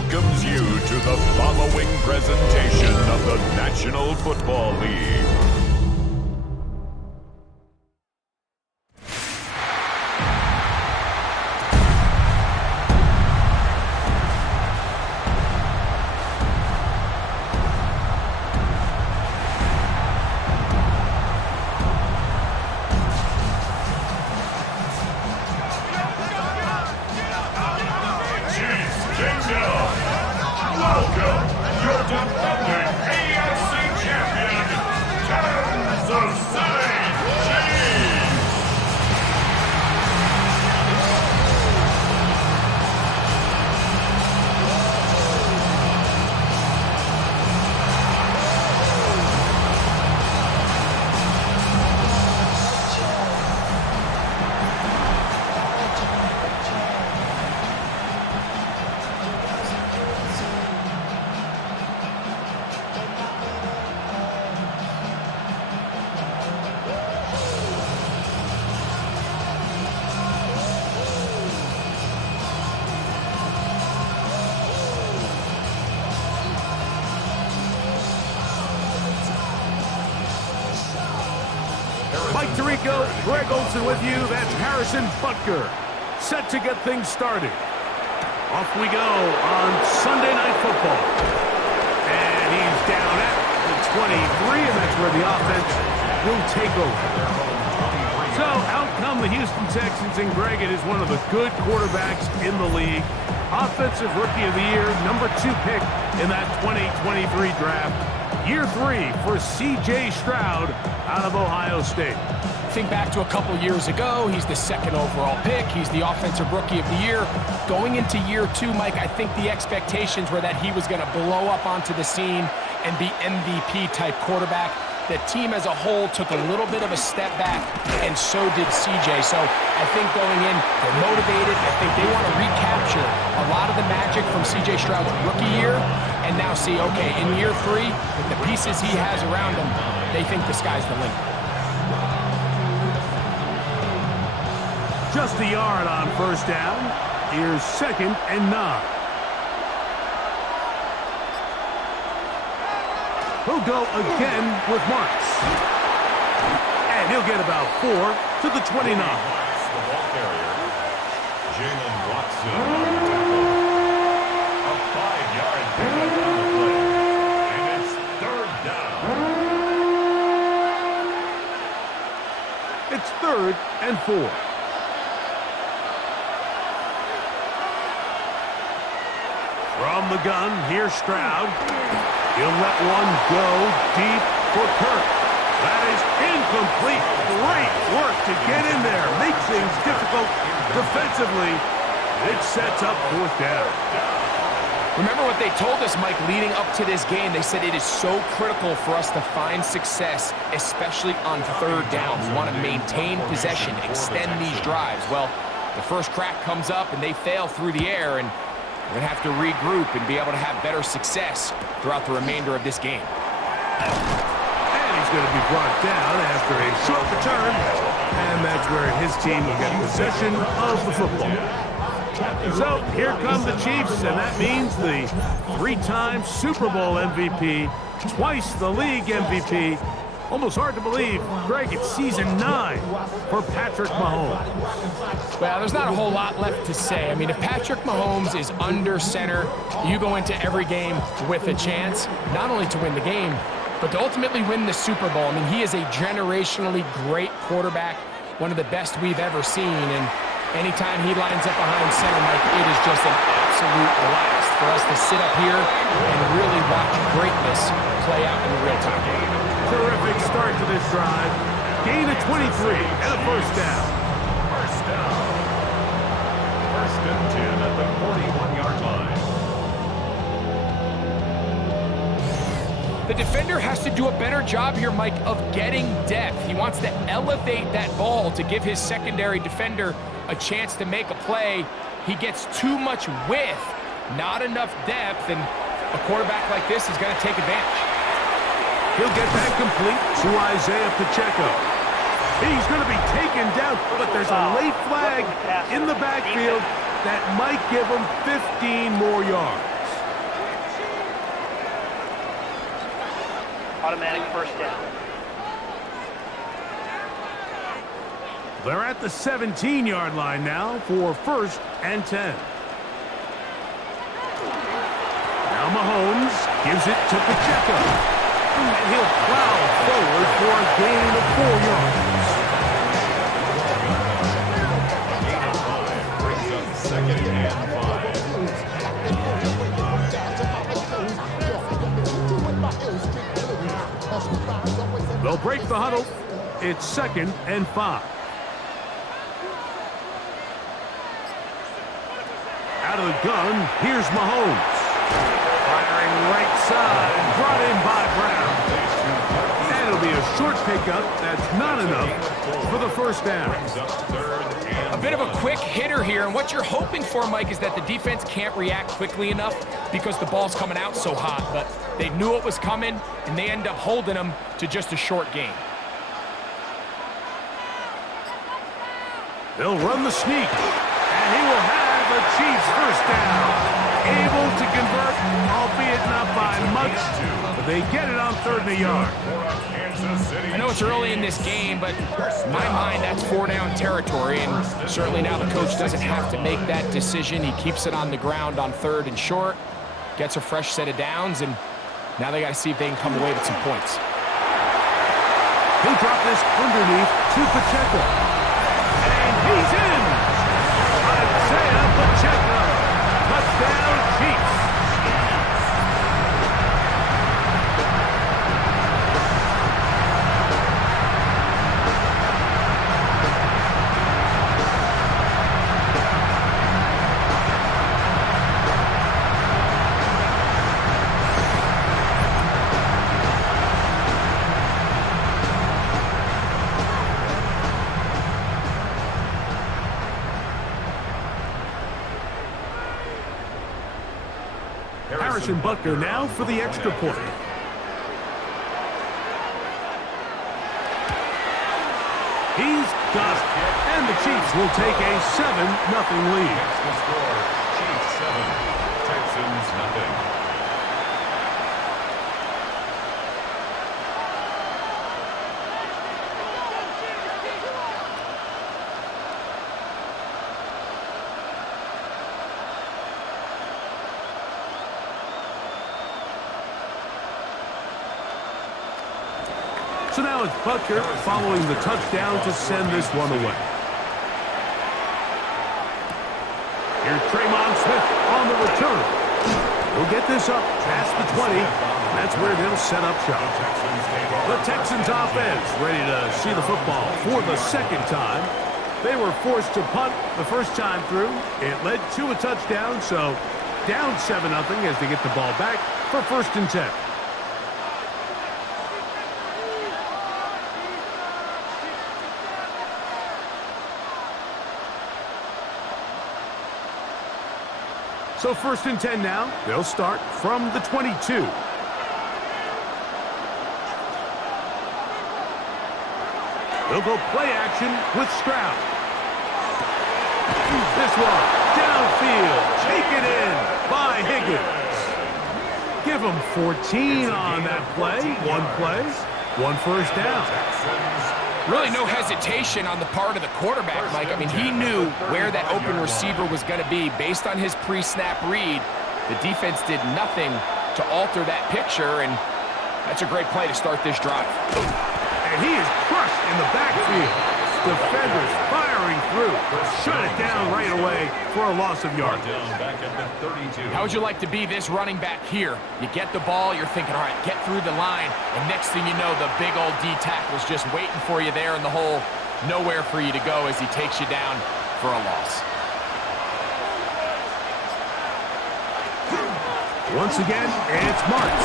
welcomes you to the following presentation of the National Football League. Welcome, your defending AFC champion, Kansas City Chiefs! Mike Tirico, Greg Olson with you. That's Harrison Butker, set to get things started. Off we go on Sunday Night Football. And he's down at the 23, and that's where the offense will take over. So out come the Houston Texans, and Greg, it is one of the good quarterbacks in the league. Offensive Rookie of the Year, number 2 pick in that 2023 draft. Year 3 for C.J. Stroud out of Ohio State. Think back to a couple years ago, he's the 2nd overall pick. He's the Offensive Rookie of the Year. Going into year 2, Mike, I think the expectations were that he was going to blow up onto the scene and be MVP-type quarterback. The team as a whole took a little bit of a step back, and so did CJ. So I think going in, they're motivated. I think they want to recapture a lot of the magic from CJ Stroud's rookie year, and now see, okay, in year 3, with the pieces he has around him, they think the sky's the limit. Just a yard on first down. Here's 2nd and 9. He'll go again with Marks. And he'll get about 4 to the 29. The ball carrier, Jalen Watson. A 5-yard pickup on the play. And it's 3rd down. It's 3rd and 4. From the gun, here's Stroud. He'll let one go deep for Kirk. That is incomplete. Great work to get in there. Make things difficult defensively. It sets up 4th down. Remember what they told us, Mike, leading up to this game. They said it is so critical for us to find success, especially on 3rd down. We want to maintain possession, extend these drives. Well, the first crack comes up, and they fail through the air, and we're going to have to regroup and be able to have better success throughout the remainder of this game. And he's going to be brought down after a short return. And that's where his team will get possession of the football. So here come the Chiefs, and that means the 3-time Super Bowl MVP, twice the league MVP. Almost hard to believe, Greg, it's season 9 for Patrick Mahomes. Well, there's not a whole lot left to say. I mean, if Patrick Mahomes is under center, you go into every game with a chance, not only to win the game, but to ultimately win the Super Bowl. I mean, he is a generationally great quarterback, one of the best we've ever seen, and anytime he lines up behind center, Mike, it is just an absolute blast for us to sit up here and really watch greatness play out in real time. Terrific start to this drive. Gain of 23 and a 1st down. 1st down. 1st and 10 at the 41-yard line. The defender has to do a better job here, Mike, of getting depth. He wants to elevate that ball to give his secondary defender a chance to make a play. He gets too much width, not enough depth, and a quarterback like this is going to take advantage. He'll get that complete to Isaiah Pacheco. He's going to be taken down, but there's a late flag in the backfield that might give him 15 more yards. Automatic first down. They're at the 17-yard line now for 1st and 10. Now Mahomes gives it to Pacheco. And he'll plow forward for a gain of 4 yards. Gain of 5 brings up 2nd and 5. They'll break the huddle. It's 2nd and 5. Out of the gun, here's Mahomes. Firing right side, brought in by Brown. And it'll be a short pickup. That's not enough for the 1st down. A bit of a quick hitter here, and what you're hoping for, Mike, is that the defense can't react quickly enough because the ball's coming out so hot. But they knew it was coming, and they end up holding them to just a short gain. They'll run the sneak, and he will have the Chiefs' 1st down. Able to convert, albeit not by much, but they get it on 3rd and a yard. I know it's early in this game, but in my mind, that's 4-down territory, and certainly now the coach doesn't have to make that decision. He keeps it on the ground on 3rd and short, gets a fresh set of downs, and now they got to see if they can come away with some points. He'll drop this underneath to Pacheco. And he's in! Isaiah Pacheco! Touchdown, Chiefs! Harrison Butker now for the extra point. He's got it. And the Chiefs will take a 7-0 lead. That's the score. Chiefs 7, Texans 0. So now it's Butker following the touchdown to send this one away. Here's Tremon Smith on the return. He'll get this up past the 20. That's where they'll set up shop. The Texans offense ready to see the football for the 2nd time. They were forced to punt the first time through. It led to a touchdown, so down 7-0 as they get the ball back for 1st and 10. So 1st and 10 now. They'll start from the 22. They'll go play action with Stroud. This one, downfield, taken in by Higgins. Give him 14 on that play. 1 1st down. Really no hesitation on the part of the quarterback, Mike. I mean, he knew where that open receiver was going to be based on his pre-snap read. The defense did nothing to alter that picture, and that's a great play to start this drive. And he is crushed in the backfield. Defenders firing through. Shut it down right away for a loss of yards. Back at the 32. How would you like to be this running back here? You get the ball, you're thinking, all right, get through the line, and next thing you know, the big old D tackle's just waiting for you there in the hole. Nowhere for you to go as he takes you down for a loss. Once again, it's Marks.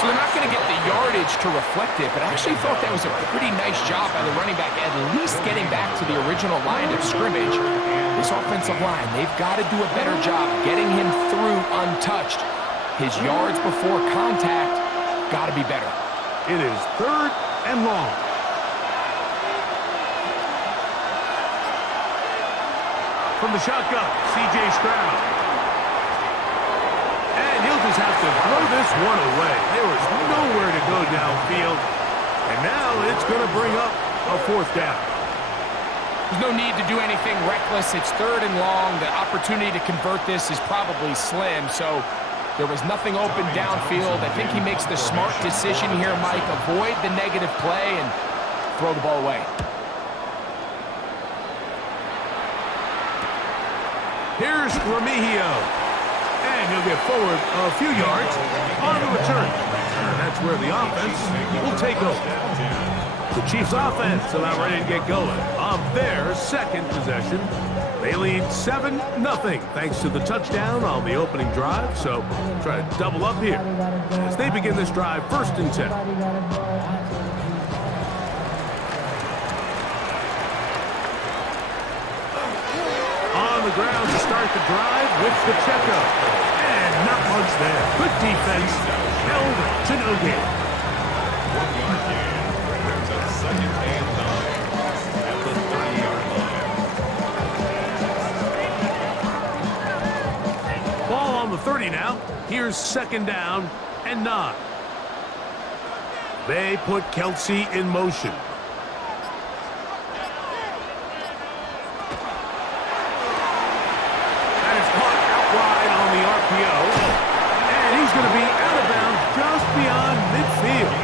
So they're not going to get the yardage to reflect it, but I actually thought that was a pretty nice job by the running back, at least getting back to the original line of scrimmage. This offensive line, they've got to do a better job getting him through untouched. His yards before contact got to be better. It is 3rd and long. From the shotgun, C.J. Stroud. And he'll just have to throw this one away. There was nowhere to field. And now it's going to bring up a fourth down. There's no need to do anything reckless. It's 3rd and long. The opportunity to convert this is probably slim, so there was nothing open downfield. I think he makes the smart decision here, Mike. Avoid the negative play and throw the ball away. Here's Remigio. And he'll get forward a few yards on the return. And that's where the offense will take over. The Chiefs' offense about ready to get going on their second possession. They lead 7-0 thanks to the touchdown on the opening drive. So try to double up here as they begin this drive 1st and 10. On the ground to start the drive with the checkup. And not much there. Good defense. Held to no gain. 1 yard gain. There's a 2nd and 9 at the 30-yard line. Ball on the 30 now. Here's 2nd down and 9. They put Kelsey in motion. That is caught out wide on the RPO. And he's going to be out of bounds just beyond midfield.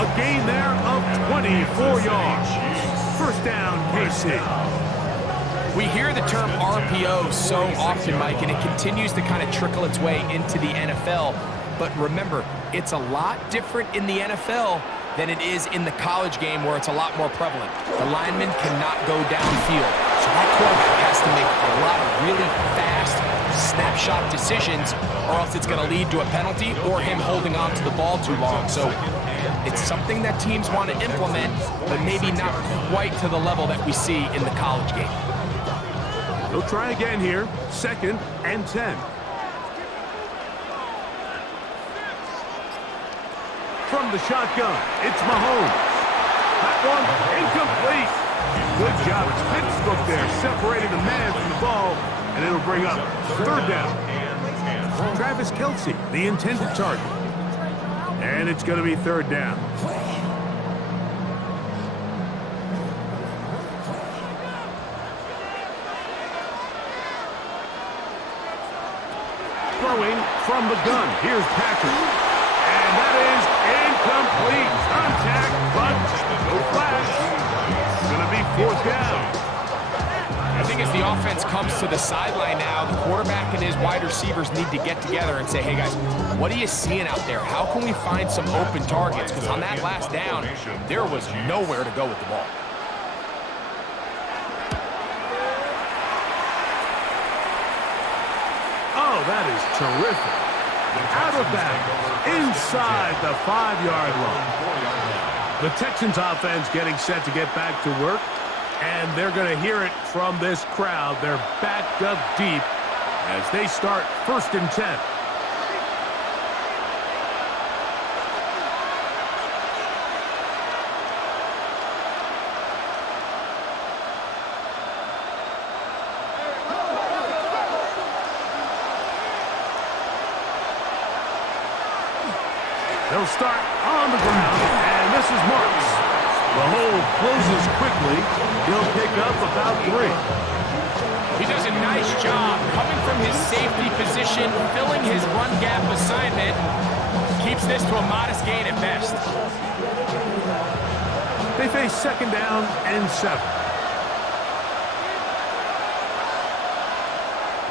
A gain there of 24 yards. 1st down, KC. We hear the term RPO so often, Mike, and it continues to kind of trickle its way into the NFL. But remember, it's a lot different in the NFL than it is in the college game where it's a lot more prevalent. The lineman cannot go downfield. So that quarterback has to make a lot of really fast snapshot decisions or else it's going to lead to a penalty or him holding on to the ball too long. So it's something that teams want to implement, but maybe not quite to the level that we see in the college game. He'll try again here. 2nd and 10. From the shotgun, it's Mahomes. That one incomplete. Good job. It's Pittsburgh there, separating the man from the ball, and it'll bring up 3rd down. Travis Kelsey, the intended target. And it's going to be 3rd down. Throwing from the gun. Here's Patrick. And that is incomplete. Contact, but no flags. It's going to be 4th down. I think as the offense comes to the sideline now, the quarterback and his wide receivers need to get together and say, hey guys, what are you seeing out there? How can we find some open targets? Because on that last down, there was nowhere to go with the ball. Oh, that is terrific. Out of bounds, inside the 5-yard line. The Texans offense getting set to get back to work, and they're going to hear it from this crowd. They're backed up deep as they start 1st and 10. They'll start on the ground, and this is Marks. The hole closes quickly. He'll pick up about 3. He does a nice job coming from his safety position, filling his run gap assignment. Keeps this to a modest gain at best. They face 2nd down and 7.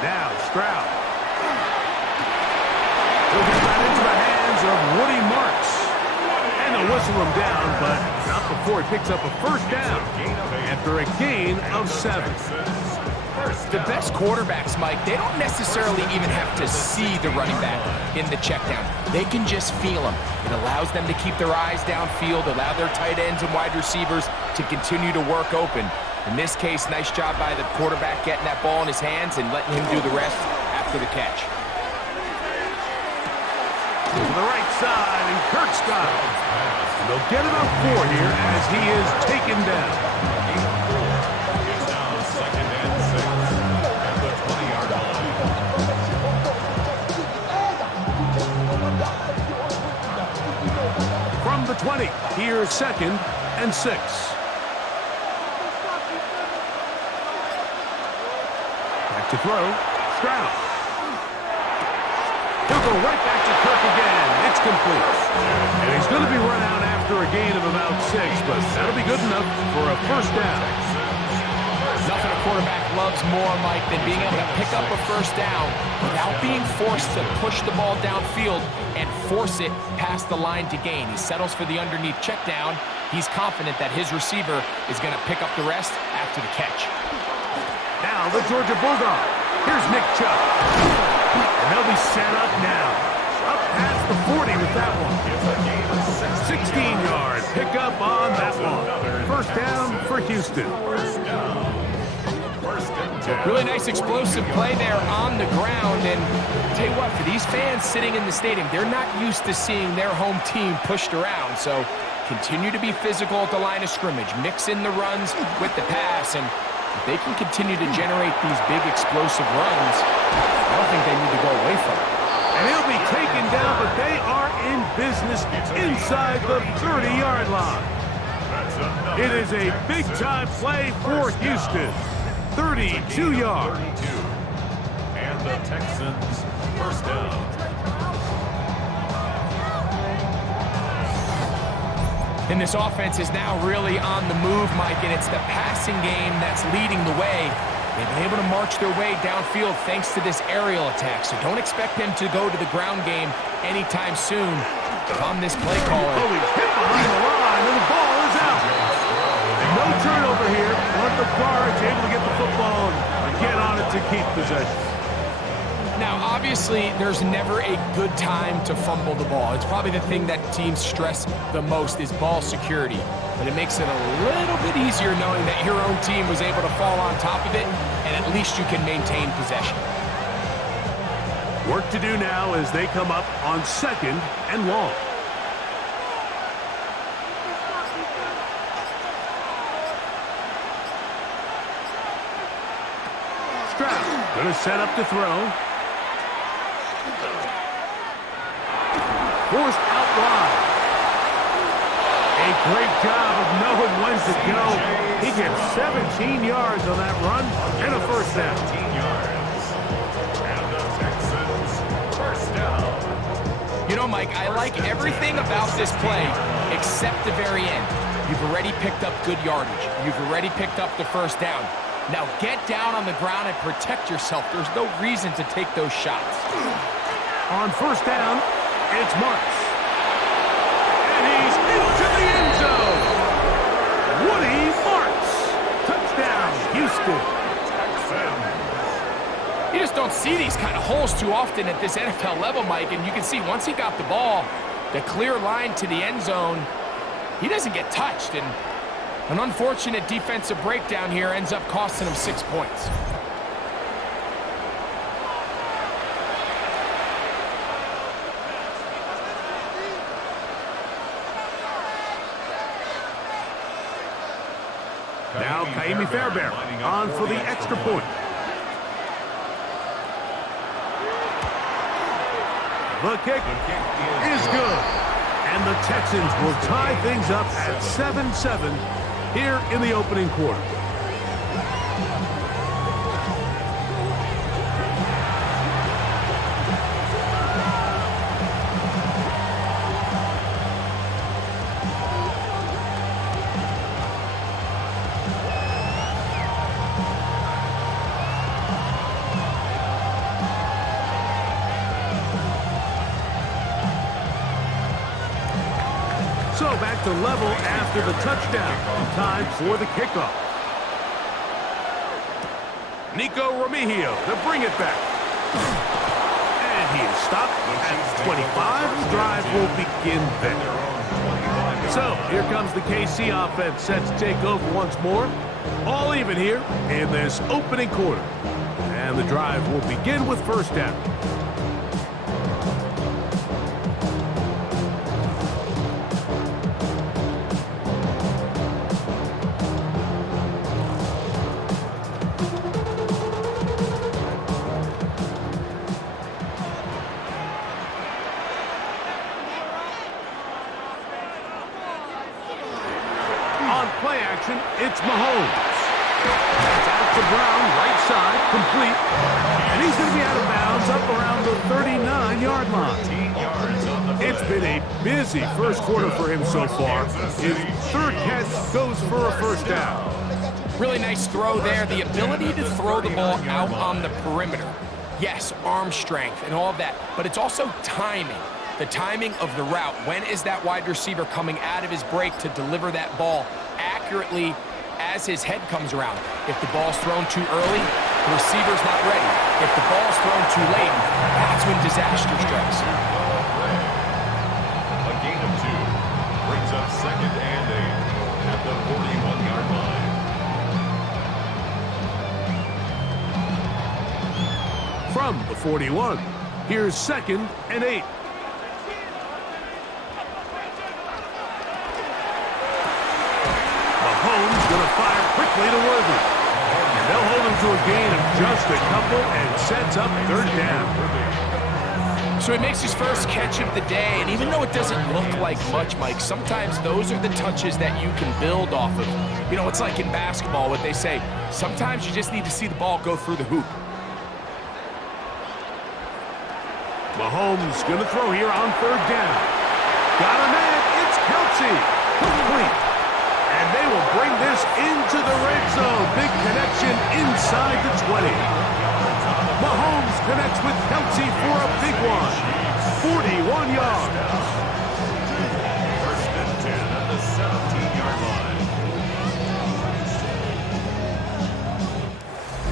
Now Stroud. He'll get that into the hands of Woody Marks. And they'll whistle him down, but not before he picks up a 1st down after a gain of 7. The best quarterbacks, Mike, they don't necessarily even have to see the running back in the check down. They can just feel him. It allows them to keep their eyes downfield, allow their tight ends and wide receivers to continue to work open. In this case, nice job by the quarterback getting that ball in his hands and letting him do the rest after the catch. To the right side, and Kurt Scott. They'll get about 4 here as he is taken down. Is now 2nd and 6 at the 20-yard line. 20. Here's 2nd and 6. Back to throw. Stroud. He'll go right back to Kirk again. It's complete. And he's going to be run out after a gain of about 6, but that'll be good enough for a first down. Nothing a quarterback loves more, Mike, than being able to pick up a first down without being forced to push the ball downfield and force it past the line to gain. He settles for the underneath check down. He's confident that his receiver is going to pick up the rest after the catch. Now the Georgia Bulldog. Here's Nick Chubb. And they'll be set up now. Up past the 40 with that one. 16-yard pickup on that one. First down for Houston. Really nice explosive play there on the ground. And I'll tell you what, for these fans sitting in the stadium, they're not used to seeing their home team pushed around. So continue to be physical at the line of scrimmage. Mix in the runs with the pass. And if they can continue to generate these big explosive runs, I don't think they need to go away from it. And he'll be taken down, but they are in business inside the 30-yard line. It is a big-time play for Houston. 32 yards. And the Texans first down. And this offense is now really on the move, Mike, and it's the passing game that's leading the way. They've been able to march their way downfield thanks to this aerial attack, so don't expect them to go to the ground game anytime soon. On this play caller. Oh, he's hit behind the line, and the ball is out. No turnover here. Barnes able to get the football and get on it to keep possession. Now, obviously, there's never a good time to fumble the ball. It's probably the thing that teams stress the most is ball security. But it makes it a little bit easier knowing that your own team was able to fall on top of it, and at least you can maintain possession. Work to do now as they come up on 2nd and long. Stroud going to set up to throw. Forced out wide. A great job of knowing when to go. He gets 17 yards on that run and a first down. 17 yards. And the Texans first down. You know, Mike, I like everything about this play except the very end. You've already picked up good yardage. You've already picked up the first down. Now get down on the ground and protect yourself. There's no reason to take those shots. On first down, it's Marks. And he's into the end zone. Woody Marks. Touchdown, Houston. You just don't see these kind of holes too often at this NFL level, Mike. And you can see once he got the ball, the clear line to the end zone, he doesn't get touched. And an unfortunate defensive breakdown here ends up costing him 6 points. Now Kaimi Fairbairn on for the extra point. The kick is good. And the Texans will tie things up at 7-7 here in the opening quarter. So back to level after the touchdown. Time for the kickoff. Nico Remigio to bring it back. And he is stopped at 25. The drive will begin there. So here comes the KC offense set to take over once more. All even here in this opening quarter. And the drive will begin with first down. It's Mahomes. That's out to Brown, right side, complete. And he's going to be out of bounds up around the 39-yard line. It's been a busy first quarter for him so far. His third catch goes for a first down. Really nice throw there. The ability to throw the ball out on the perimeter. Yes, arm strength and all of that, but it's also timing. The timing of the route. When is that wide receiver coming out of his break to deliver that ball accurately as his head comes around? If the ball's thrown too early, the receiver's not ready. If the ball's thrown too late, that's when disaster strikes. A gain of 2 brings up 2nd and 8 at the 41-yard line. From the 41, here's 2nd and 8. Mahomes going to fire quickly to Worthy. And they'll hold him to a gain of just a couple and sets up 3rd down. So he makes his first catch of the day, and even though it doesn't look like much, Mike, sometimes those are the touches that you can build off of. You know, it's like in basketball, what they say, sometimes you just need to see the ball go through the hoop. Mahomes going to throw here on 3rd down. Got a man. It's Kelsey. Complete. And they will bring this into the red zone. Big connection inside the 20. Mahomes connects with Kelsey for a big one. 41 yards. 1st and 10 at the 17-yard line.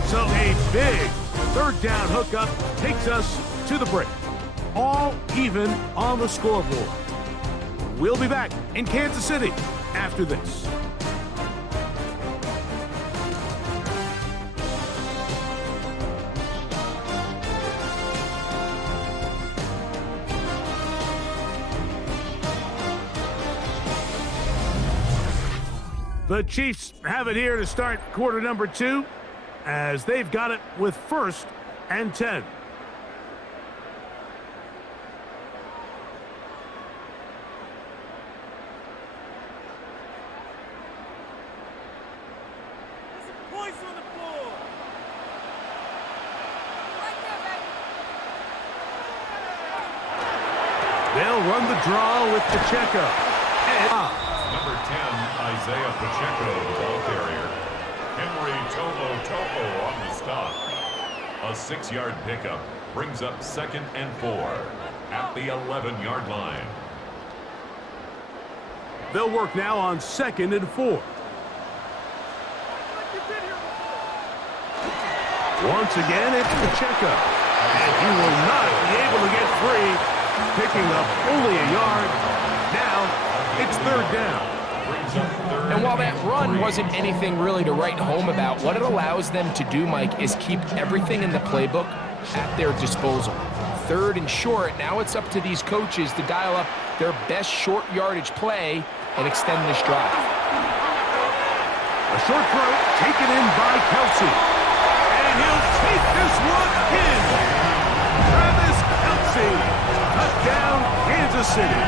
So a big 3rd down hookup takes us to the break. All even on the scoreboard. We'll be back in Kansas City after this. The Chiefs have it here to start quarter number 2 as they've got it with 1st and 10. They'll run the draw with Pacheco. Number 10, Isaiah Pacheco, the ball carrier. Henry To'o on the stop. A 6-yard pickup brings up 2nd and 4 at the 11-yard line. They'll work now on 2nd and 4. Once again, it's Pacheco. And he will not be able to get free. Picking up only a yard. Now, it's 3rd down. And while that run wasn't anything really to write home about, what it allows them to do, Mike, is keep everything in the playbook at their disposal. 3rd and short, now it's up to these coaches to dial up their best short yardage play and extend this drive. A short throw taken in by Kelsey. And he'll take this one in. Travis Kelsey. Touchdown, Kansas City.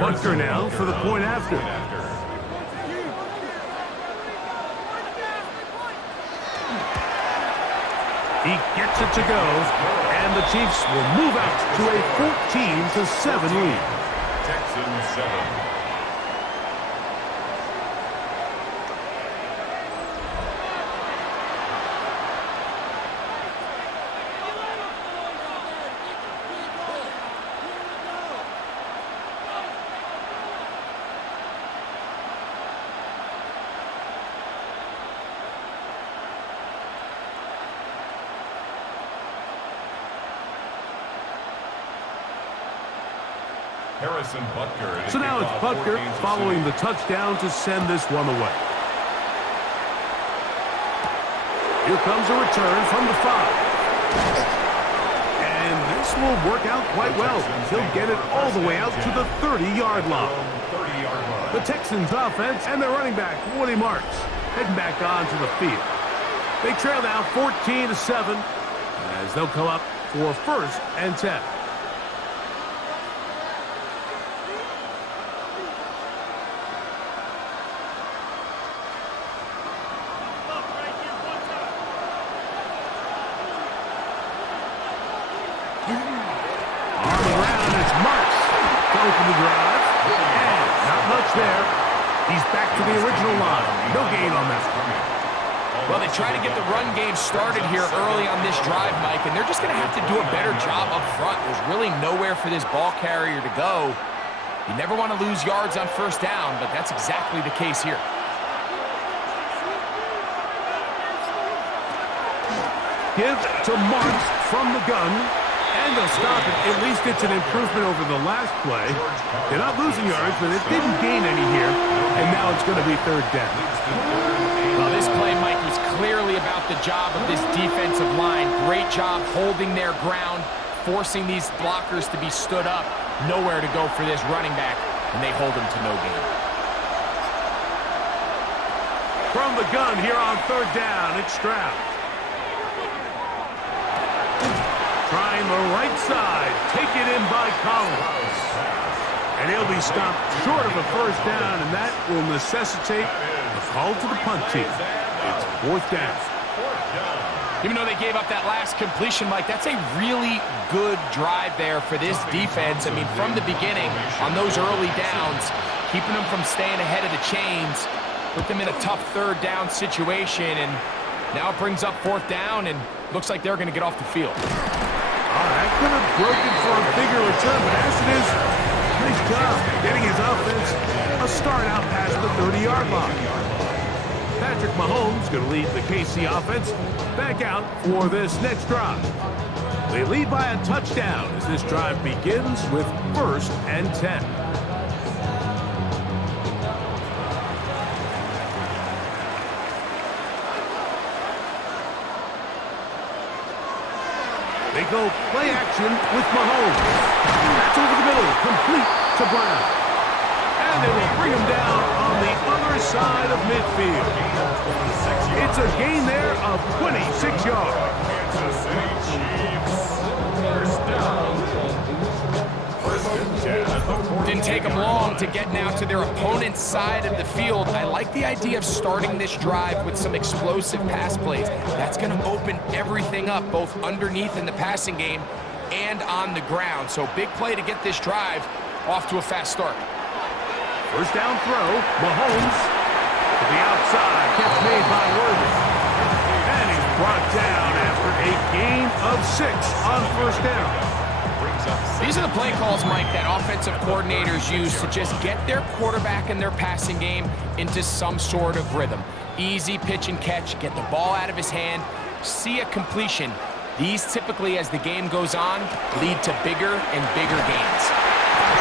Butker now for the point after. He gets it to go, and the Chiefs will move out to a 14-7 lead. Texans 7. So now it's Butker following the touchdown to send this one away. Here comes a return from the 5. And this will work out quite well. He'll get it all the way out to the 30-yard line. The Texans offense and their running back, Woody Marks, heading back onto the field. They trail now 14-7 as they'll come up for 1st and 10. Open the drive, and not much there. He's back to the original line. No gain on that. Well, they try to get the run game started here early on this drive, Mike, and they're just going to have to do a better job up front. There's really nowhere for this ball carrier to go. You never want to lose yards on 1st down, but that's exactly the case here. Give to Marks from the gun. And they'll stop it. At least it's an improvement over the last play. They're not losing yards, but it didn't gain any here. And now it's going to be 3rd down. Well, this play, Mike, was clearly about the job of this defensive line. Great job holding their ground, forcing these blockers to be stood up. Nowhere to go for this running back, and they hold him to no gain. From the gun here on 3rd down, it's Stroud. Trying the right side, taken in by Collins. And he'll be stopped short of a 1st down, and that will necessitate a call to the punt team. It's 4th down. Even though they gave up that last completion, Mike, that's a really good drive there for this defense. I mean, from the beginning, on those early downs, keeping them from staying ahead of the chains, put them in a tough 3rd down situation, and now it brings up 4th down, and looks like they're going to get off the field. That could have broken for a bigger return, but as it is, nice job getting his offense a start out past the 30-yard line. Patrick Mahomes going to lead the KC offense back out for this next drive. They lead by a touchdown as this drive begins with 1st and 10. They go play action with Mahomes. That's over the middle, complete to Brown. And they will bring him down on the other side of midfield. It's a gain there of 26 yards. Kansas City Chiefs. 1st down. 1st and 10 at the 40. Didn't take them long to get now to their opponent's side of the field. I like the idea of starting this drive with some explosive pass plays. That's going to open everything up, both underneath in the passing game and on the ground. So big play to get this drive off to a fast start. 1st down throw, Mahomes to the outside, catch made by Worthy. And he's brought down after a gain of 6 on 1st down. These are the play calls, Mike, that offensive coordinators use to just get their quarterback and their passing game into some sort of rhythm. Easy pitch and catch, get the ball out of his hand, see a completion. These typically, as the game goes on, lead to bigger and bigger gains.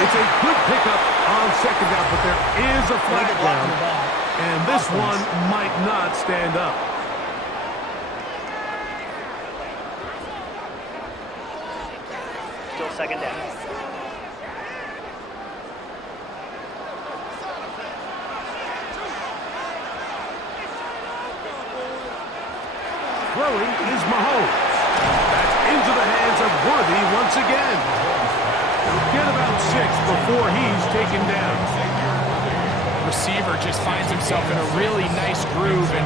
It's a good pickup on 2nd down, but there is a flag down, and this one might not stand up. Still 2nd down. Throwing is Mahomes. That's into the hands of Worthy once again. He'll get about 6 before he's taken down. Receiver just finds himself in a really nice groove, and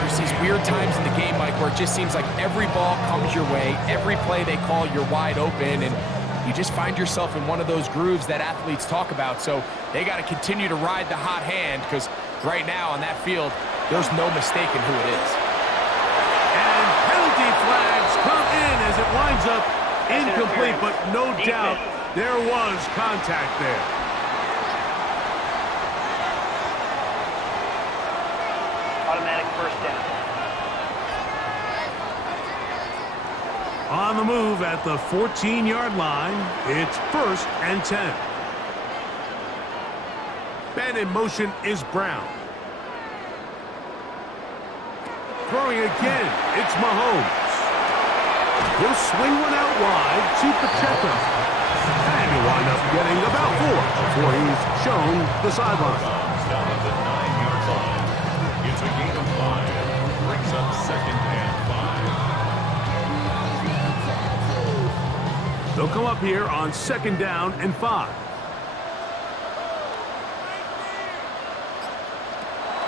there's these weird times in the game, Mike, where it just seems like every ball comes your way, every play they call, you're wide open, and you just find yourself in one of those grooves that athletes talk about. So they got to continue to ride the hot hand, because right now on that field, there's no mistaking who it is. And penalty flags come in as it winds up incomplete, but no doubt there was contact there. Automatic 1st down. On the move at the 14-yard line, it's 1st and 10. Man in motion is Brown. Throwing again, it's Mahomes. He'll swing one out wide to Pacheco. And he'll wind up getting about 4 before he's shown the sideline. Down at the 9-yard line. It's a gain of 5. Brings up 2nd and 5. They'll come up here on 2nd down and 5.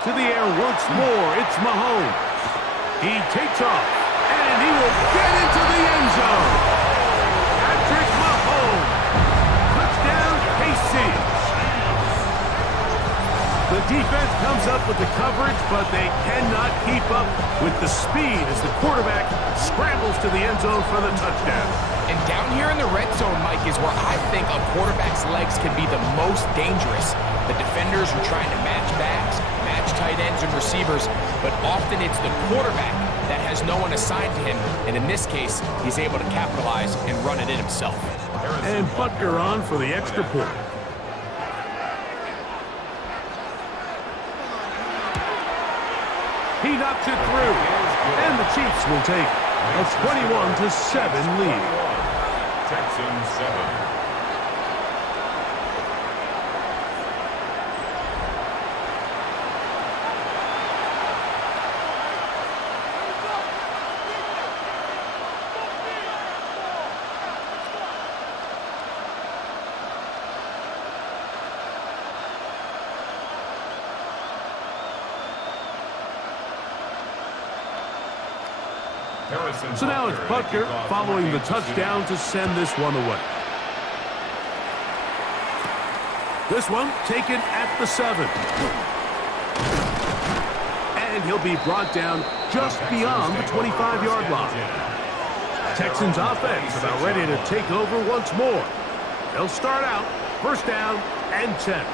To the air once more, it's Mahomes. He takes off, and he will get into the end zone. Patrick Mahomes. Touchdown, KC. The defense comes up with the coverage, but they cannot keep up with the speed as the quarterback scrambles to the end zone for the touchdown. And down here in the red zone, Mike, is where I think a quarterback's legs can be the most dangerous. The defenders are trying to match backs, match tight ends and receivers, but often it's the quarterback that has no one assigned to him. And in this case, he's able to capitalize and run it in himself. And Butker on for the extra point. He knocks it through, and the Chiefs will take a 21-7 lead. Texans 7. So now it's Butker following the touchdown to send this one away. This one taken at the 7. And he'll be brought down just beyond the 25-yard line. Texans offense about ready to take over once more. They'll start out 1st down and 10.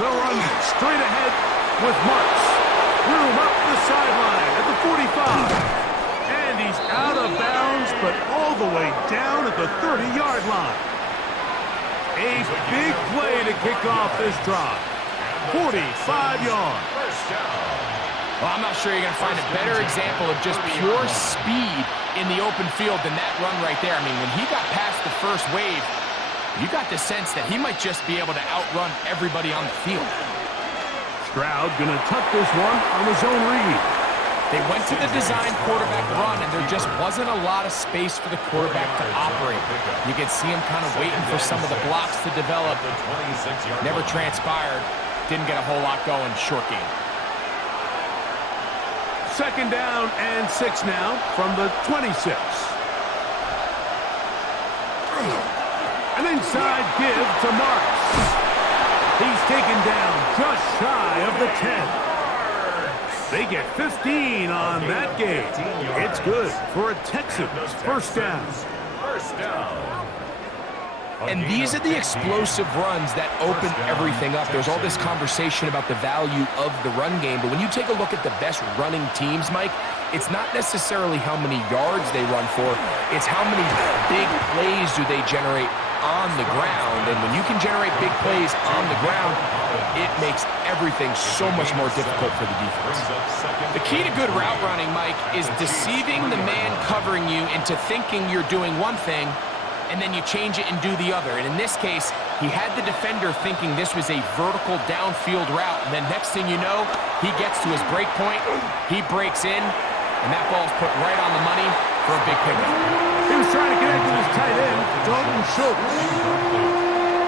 They'll run straight ahead with Marks. Room up the sideline at the 45. And he's out of bounds, but all the way down at the 30-yard line. A big play to kick off this drive. 45 yards. Well, I'm not sure you're going to find a better example of just pure speed in the open field than that run right there. I mean, when he got past the first wave, you got the sense that he might just be able to outrun everybody on the field. Stroud going to tuck this one on his own read. They went to the design quarterback run, and there just wasn't a lot of space for the quarterback to operate. You could see him kind of waiting for some of the blocks to develop. Never transpired. Didn't get a whole lot going. Short game. 2nd down and 6 now from the 26. An inside give to Marks. He's taken down just shy of the 10. They get 15 on that game. It's good for a Texans 1st down. And these are the explosive runs that open everything up. There's all this conversation about the value of the run game, but when you take a look at the best running teams, Mike, it's not necessarily how many yards they run for, it's how many big plays do they generate on the ground. And when you can generate big plays on the ground, it makes everything so much more difficult for the defense. The key to good route running, Mike, is deceiving the man covering you into thinking you're doing one thing, and then you change it and do the other. And in this case, he had the defender thinking this was a vertical downfield route, and then next thing you know, he gets to his break point, he breaks in, and that ball's put right on the money for a big pickup. He was trying to connect with his tight end, Dalton Schultz.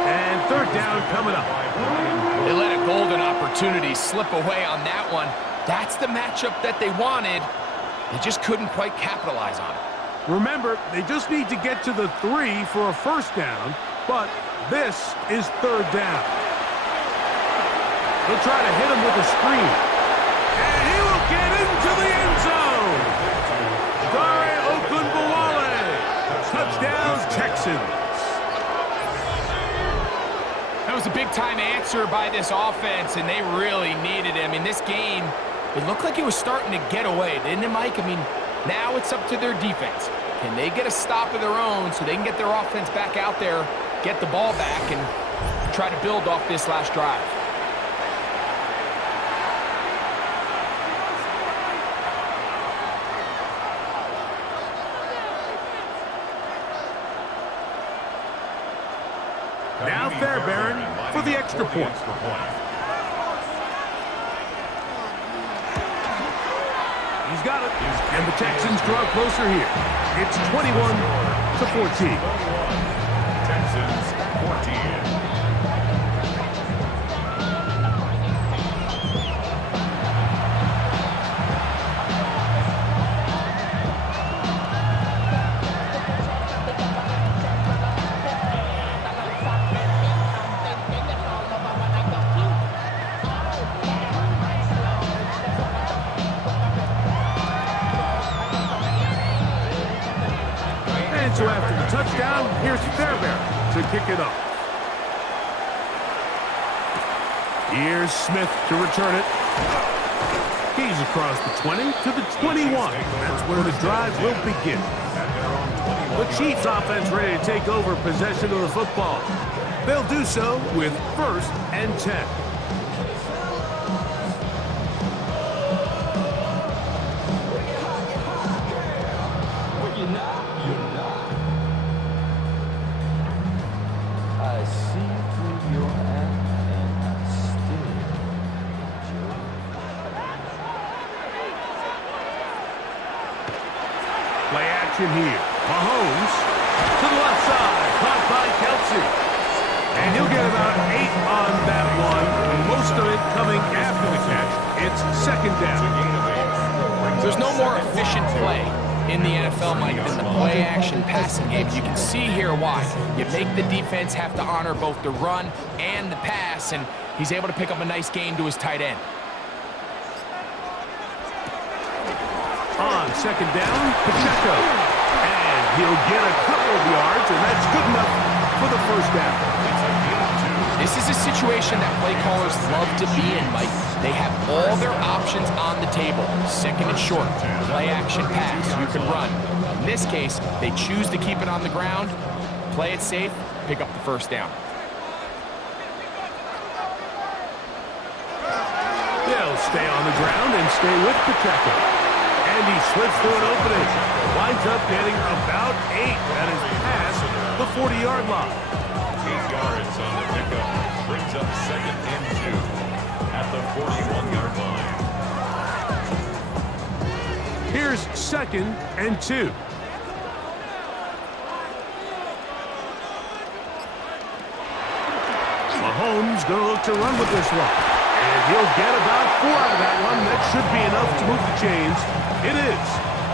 And 3rd down coming up. They let a golden opportunity slip away on that one. That's the matchup that they wanted. They just couldn't quite capitalize on it. Remember, they just need to get to the 3 for a 1st down, but this is 3rd down. They'll try to hit him with a screen. And he will get into the end zone. Touchdown, Texans. answer by this offense, and they really needed it. I mean, this game, it looked like it was starting to get away, didn't it, Mike? I mean, now it's up to their defense. Can they get a stop of their own so they can get their offense back out there, get the ball back, and try to build off this last drive? Now Fairbairn for the extra point. He's got it. And the Texans draw closer here. It's 21-14. Texans 14. So after the touchdown, here's Fairbairn to kick it off. Here's Smith to return it. He's across the 20 to the 21. That's where the drive will begin. The Chiefs offense ready to take over possession of the football. They'll do so with 1st and 10. Play action here. Mahomes to the left side. Caught by Kelsey. And he'll get about 8 on that one. Most of it coming after the catch. It's 2nd down. There's no more efficient play in the NFL, Mike, than the play-action passing game. You can see here why. You make the defense have to honor both the run and the pass, and he's able to pick up a nice gain to his tight end. On 2nd down, Pacheco. And he'll get a couple of yards, and that's good enough for the 1st down. This is a situation that play callers love to be in, Mike. They have all their options on the table. 2nd and short, play action pass, you can run. In this case, they choose to keep it on the ground, play it safe, pick up the 1st down. They'll stay on the ground and stay with Pacheco. And he slits through an opening. Winds up getting about 8. That is past the 40-yard line. 8 yards on the pickup. Brings up 2nd and 2 at the 41-yard line. Here's 2nd and 2. Mahomes going to look to run with this one. And he'll get about 4 out of that one. That should be enough to move the chains. It is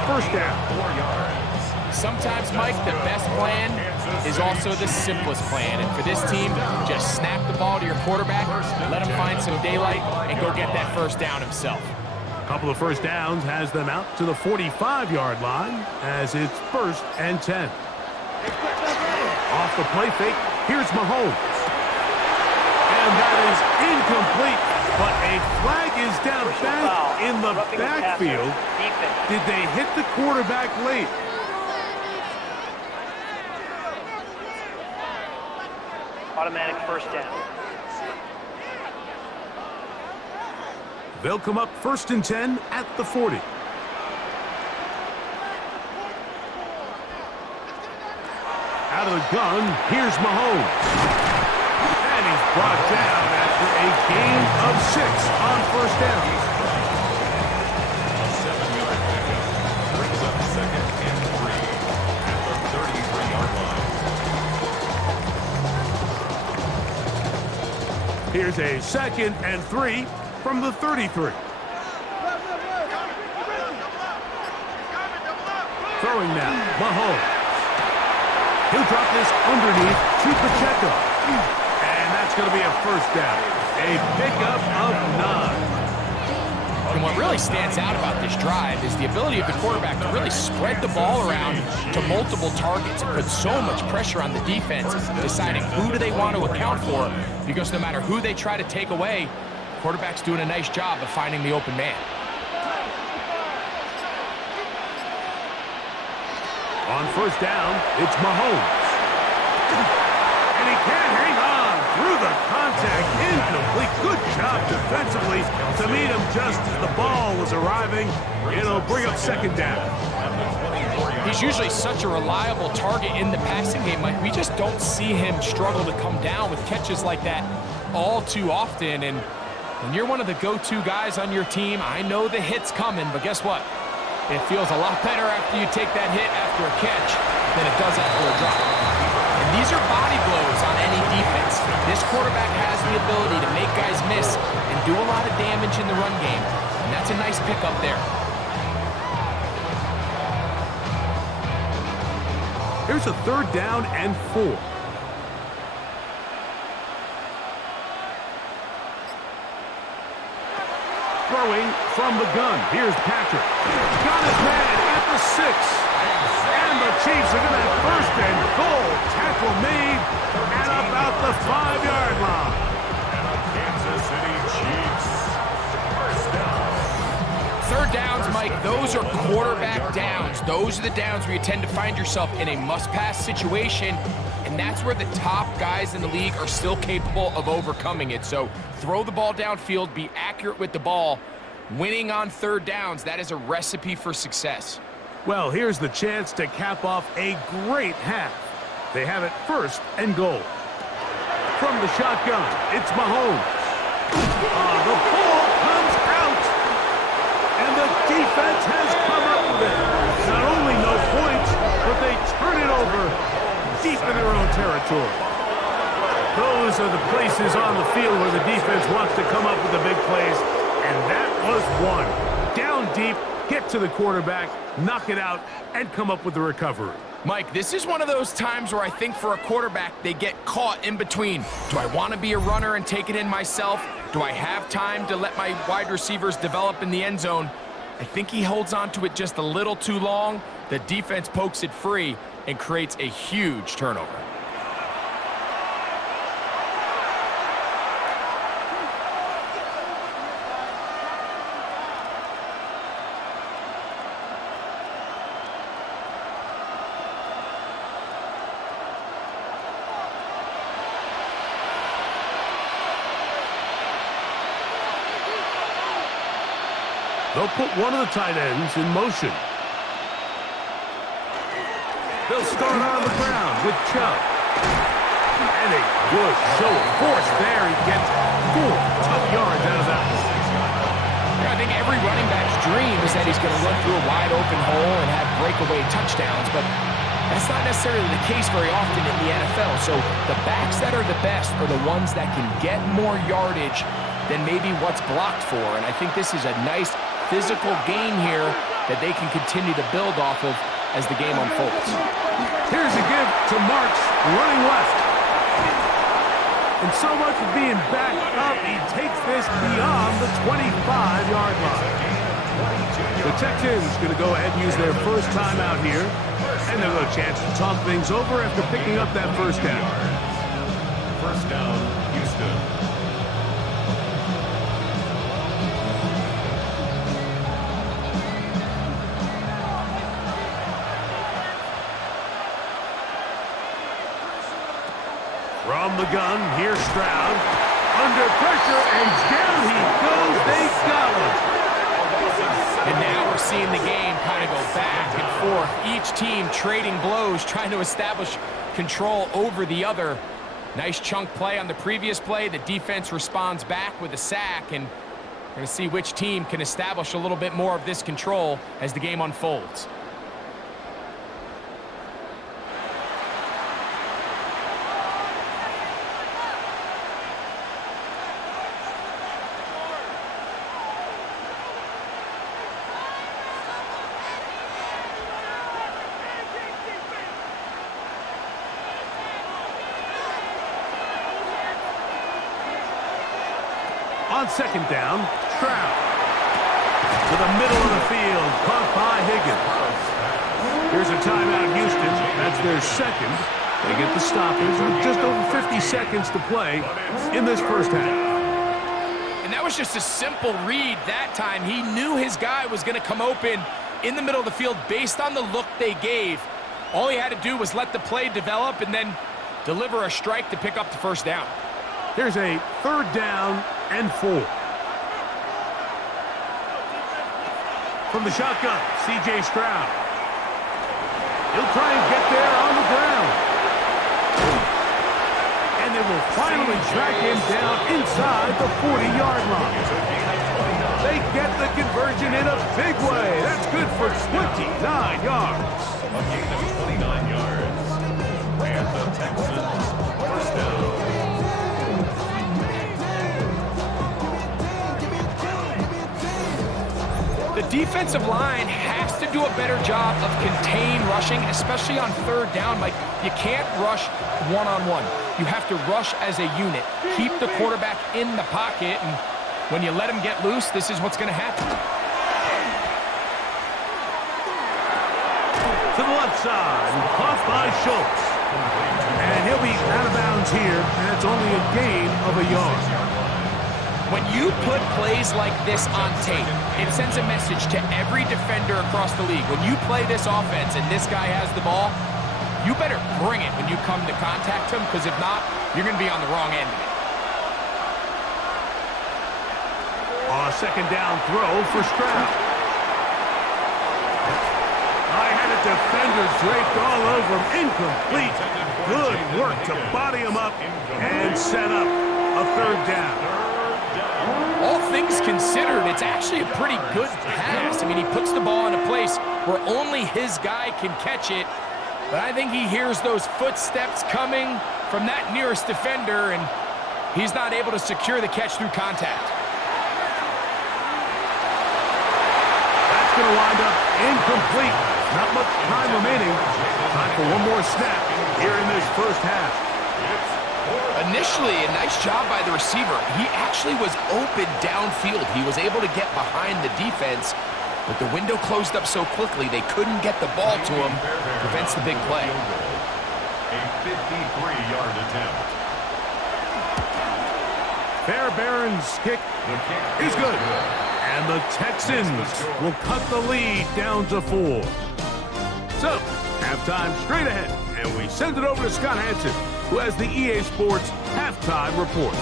1st down. 4 yards. Sometimes, Mike, the best plan is also the simplest plan. And for this team, just snap the ball to your quarterback, let him find some daylight, and go get that 1st down himself. A couple of 1st downs has them out to the 45-yard line as it's 1st and 10. Off the play fake, here's Mahomes. And that is incomplete, but a flag is down back in the backfield. Did they hit the quarterback late? Automatic 1st down. They'll come up 1st and 10 at the 40. Out of the gun, here's Mahomes. And he's brought down after a gain of 6 on 1st down. A 7-yard pickup. Brings up 2nd and 3 at the 33-yard line. Here's a 2nd and 3 from the 33. Throwing now, Mahomes. He'll drop this underneath to Pacheco. And that's going to be a 1st down. A pickup of 9. And what really stands out about this drive is the ability of the quarterback to really spread the ball around to multiple targets and put so much pressure on the defense, deciding who do they want to account for, because no matter who they try to take away, the quarterback's doing a nice job of finding the open man. On first down, it's Mahomes. And he can't hang on through the contact. Incomplete. Good job defensively to meet him just as the ball was arriving. It'll bring up second down. He's usually such a reliable target in the passing game, Mike. We just don't see him struggle to come down with catches like that all too often. And when you're one of the go-to guys on your team, I know the hit's coming, but guess what? It feels a lot better after you take that hit after a catch than it does after a drop. And these are body blows on any defense. This quarterback has the ability to make guys miss and do a lot of damage in the run game. And that's a nice pickup there. Here's a third down and 4. Throwing from the gun. Here's Patrick. Got his man at the 6. And the Chiefs are going to have first and goal. Tackle made at about the 5-yard line. And a Kansas City Chiefs first down. Third downs, Mike, those are quarterback downs. Those are the downs where you tend to find yourself in a must-pass situation, and that's where the top guys in the league are still capable of overcoming it. So throw the ball downfield, be accurate with the ball. Winning on third downs, that is a recipe for success. Well, here's the chance to cap off a great half. They have it first and goal. From the shotgun, it's Mahomes. The ball comes out. And the defense has come up with it. Not only no points, but they turn it over deep in their own territory. Those are the places on the field where the defense wants to come up with the big plays. And that was one. Down deep, get to the quarterback, knock it out, and come up with the recovery. Mike, this is one of those times where I think for a quarterback, they get caught in between. Do I want to be a runner and take it in myself? Do I have time to let my wide receivers develop in the end zone? I think he holds on to it just a little too long. The defense pokes it free and creates a huge turnover. They'll put one of the tight ends in motion. They'll start on the ground with Chubb. And a good show of force there. He gets 4 tough yards out of that one. I think every running back's dream is that he's going to run through a wide open hole and have breakaway touchdowns, but that's not necessarily the case very often in the NFL. So the backs that are the best are the ones that can get more yardage than maybe what's blocked for. And I think this is a nice physical gain here that they can continue to build off of as the game unfolds. Here's a give to Marks running left. And so much of being backed up, he takes this beyond the 25-yard line. The Texans going to go ahead and use their first timeout here. And they'll have a chance to talk things over after picking up that first down. First down, Houston. From the gun, here's Stroud. Under pressure, and down he goes. They got him. And now we're seeing the game kind of go back and forth. Each team trading blows, trying to establish control over the other. Nice chunk play on the previous play. The defense responds back with a sack, and we're going to see which team can establish a little bit more of this control as the game unfolds. On second down, Stroud. the middle of the field, caught by Higgins. Here's a timeout, Houston. That's their second. They get the stoppage with just over 50 seconds to play in this first half. And that was just a simple read that time. He knew his guy was going to come open in the middle of the field based on the look they gave. All he had to do was let the play develop and then deliver a strike to pick up the first down. Here's a 3rd down and 4. From the shotgun, C.J. Stroud. He'll try and get there on the ground. And they will finally track him down inside the 40-yard line. They get the conversion in a big way. That's good for 29 yards. A gain of 29 yards. And the Texans first down. The defensive line has to do a better job of contain rushing, especially on 3rd down. Like, you can't rush one-on-one. You have to rush as a unit. Keep the quarterback in the pocket, and when you let him get loose, this is what's going to happen. To the left side, caught by Schultz. And he'll be out of bounds here, and it's only a gain of a yard. When you put plays like this on tape, it sends a message to every defender across the league. When you play this offense and this guy has the ball, you better bring it when you come to contact him, because if not, you're going to be on the wrong end of it. On a 2nd down throw for Stroud. I had a defender draped all over him. Incomplete. Good work to body him up and set up a 3rd down. All things considered, it's actually a pretty good pass. I mean, he puts the ball in a place where only his guy can catch it. But I think he hears those footsteps coming from that nearest defender, and he's not able to secure the catch through contact. That's going to wind up incomplete. Not much time remaining. Time for one more snap here in this first half. Initially, a nice job by the receiver. He actually was open downfield. He was able to get behind the defense, but the window closed up so quickly they couldn't get the ball to him. Prevents the big play. A 53-yard attempt. Fairbairn's kick is good. And the Texans will cut the lead down to 4. So, halftime straight ahead, and we send it over to Scott Hansen, who has the EA Sports Halftime Report.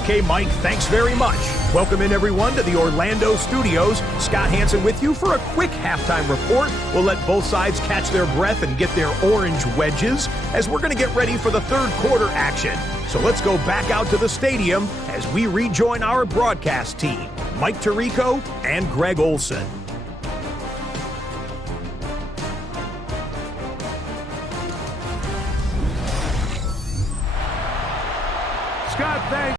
Okay, Mike, thanks very much. Welcome in, everyone, to the Orlando studios. Scott Hansen with you for a quick halftime report. We'll let both sides catch their breath and get their orange wedges as we're going to get ready for the 3rd quarter action. So let's go back out to the stadium as we rejoin our broadcast team, Mike Tirico and Greg Olson. Scott, thanks.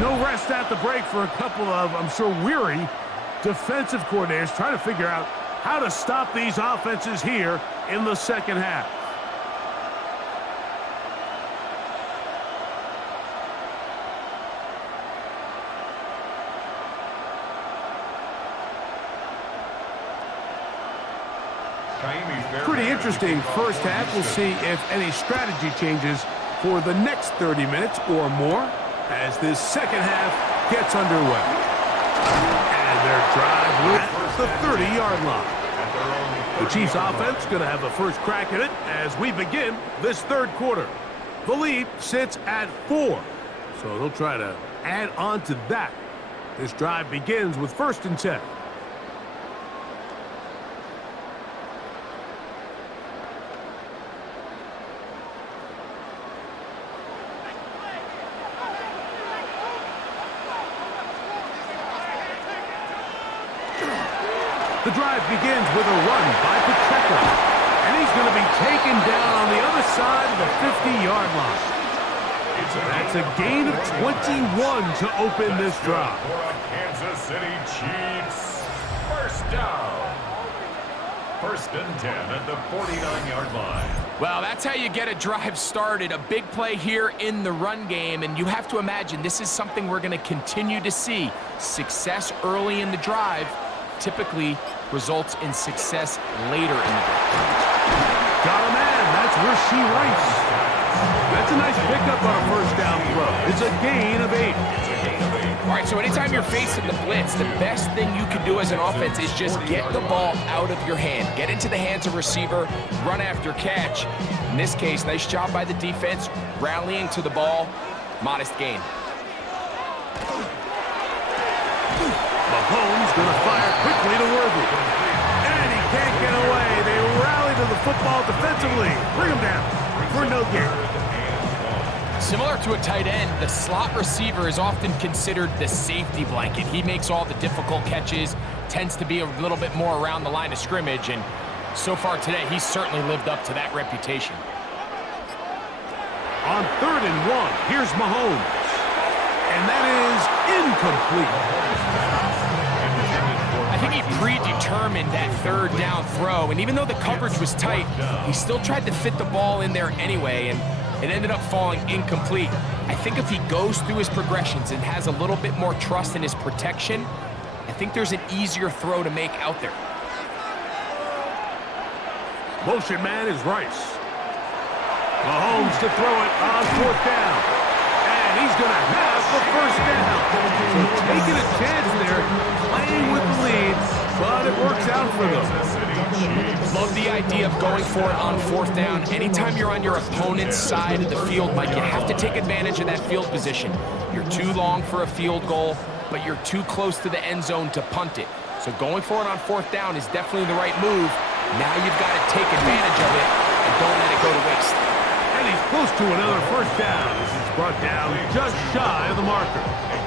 No rest at the break for a couple of, I'm sure, weary defensive coordinators trying to figure out how to stop these offenses here in the second half. Pretty interesting first half. We'll see if any strategy changes for the next 30 minutes or more as this second half gets underway. And their drive at the 30-yard line. The Chiefs offense going to have the first crack at it as we begin this third quarter. The lead sits at 4, so they'll try to add on to that. This drive begins with 1st and 10. The drive begins with a run by Pacheco, and he's going to be taken down on the other side of the 50-yard line. That's a gain of 21 to open this drive. For a Kansas City Chiefs first down. 1st and 10 at the 49-yard line. Well, that's how you get a drive started. A big play here in the run game, and you have to imagine this is something we're going to continue to see. Success early in the drive typically results in success later in the drive. Got a man. That's Rashee Rice. That's a nice pickup on a first down throw. It's a gain of 8. All right, so anytime you're facing the blitz, the best thing you can do as an offense is just get the ball out of your hand. Get into the hands of receiver, run after catch. In this case, nice job by the defense, rallying to the ball. Modest gain. Mahomes going to fire quickly to Worthy. And he can't get away. They rally to the football defensively. Bring him down for no gain. Similar to a tight end, the slot receiver is often considered the safety blanket. He makes all the difficult catches, tends to be a little bit more around the line of scrimmage, and so far today, he's certainly lived up to that reputation. On 3rd and 1, here's Mahomes. And that is incomplete. I think he predetermined that 3rd down throw, and even though the coverage was tight, he still tried to fit the ball in there anyway, and it ended up falling incomplete. I think if he goes through his progressions and has a little bit more trust in his protection, I think there's an easier throw to make out there. Motion man is Rice. Mahomes to throw it on 4th down. And he's going to have the first down. So taking a chance there, playing with the lead, but it works out for them. Love the idea of going for it on 4th down. Anytime you're on your opponent's side of the field, Mike, you have to take advantage of that field position. You're too long for a field goal, but you're too close to the end zone to punt it. So going for it on 4th down is definitely the right move. Now you've got to take advantage of it and don't let it go to waste. And he's close to another first down as he's brought down just shy of the marker.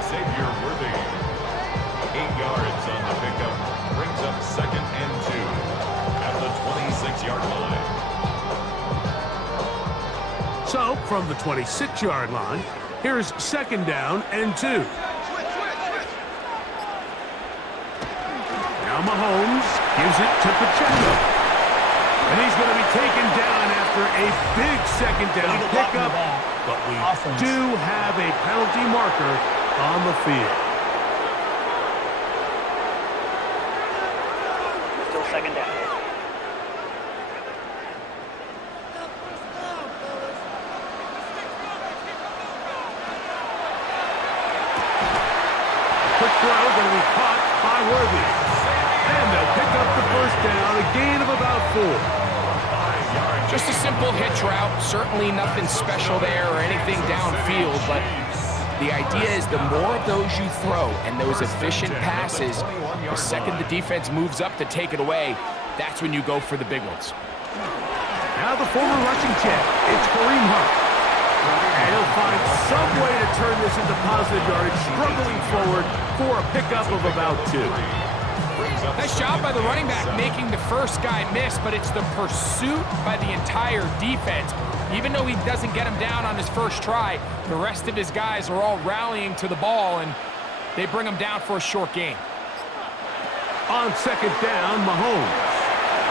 Xavier Worthy, 8 yards on the pickup, brings up 2nd and 2 at the 26-yard line. So from the 26-yard line, here's 2nd down and 2. Now Mahomes gives it to Pacheco. And he's going to be taken down after a big 2nd down pickup. But we do have a penalty marker on the field. Still 2nd down. Quick throw going to be caught by Worthy. And they'll pick up the first down, a gain of about 4. Just a simple hitch route, certainly nothing special there or anything downfield, but the idea is the more of those you throw and those efficient passes, the second the defense moves up to take it away, that's when you go for the big ones. Now the former rushing champ, it's Kareem Hunt. And he'll find some way to turn this into positive yardage, struggling forward for a pickup of about 2. Nice job by the running back making the first guy miss, but it's the pursuit by the entire defense. Even though he doesn't get him down on his first try, the rest of his guys are all rallying to the ball, and they bring him down for a short gain. On 2nd down, Mahomes.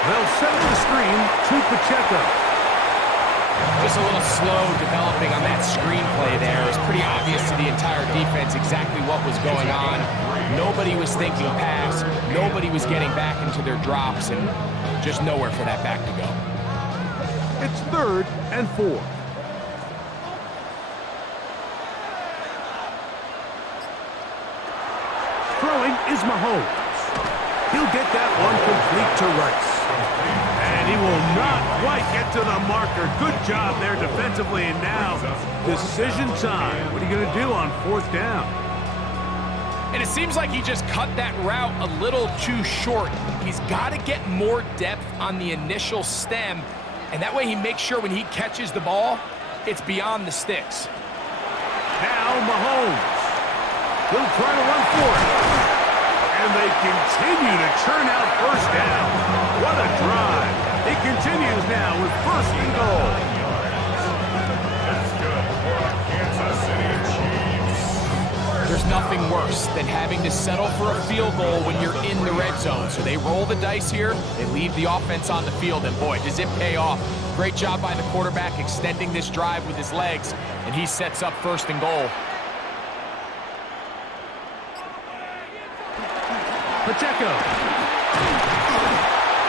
They'll set up the screen to Pacheco. Just a little slow developing on that screenplay there. It was pretty obvious to the entire defense exactly what was going on. Nobody was thinking pass. Nobody was getting back into their drops, and just nowhere for that back to go. It's 3rd and 4. Throwing is Mahomes. He'll get that one complete to Rice. And he will not quite get to the marker. Good job there defensively. And now, decision time. What are you going to do on 4th down? And it seems like he just cut that route a little too short. He's got to get more depth on the initial stem, and that way he makes sure when he catches the ball, it's beyond the sticks. Now Mahomes. He'll try to run for it. And they continue to churn out 1st down. What a drive. It continues now with 1st and goal. That's good for the Kansas City Chiefs. There's nothing worse than having to settle for a field goal when you're in the red zone. So they roll the dice here, they leave the offense on the field, and boy, does it pay off. Great job by the quarterback extending this drive with his legs, and he sets up 1st and goal. Pacheco.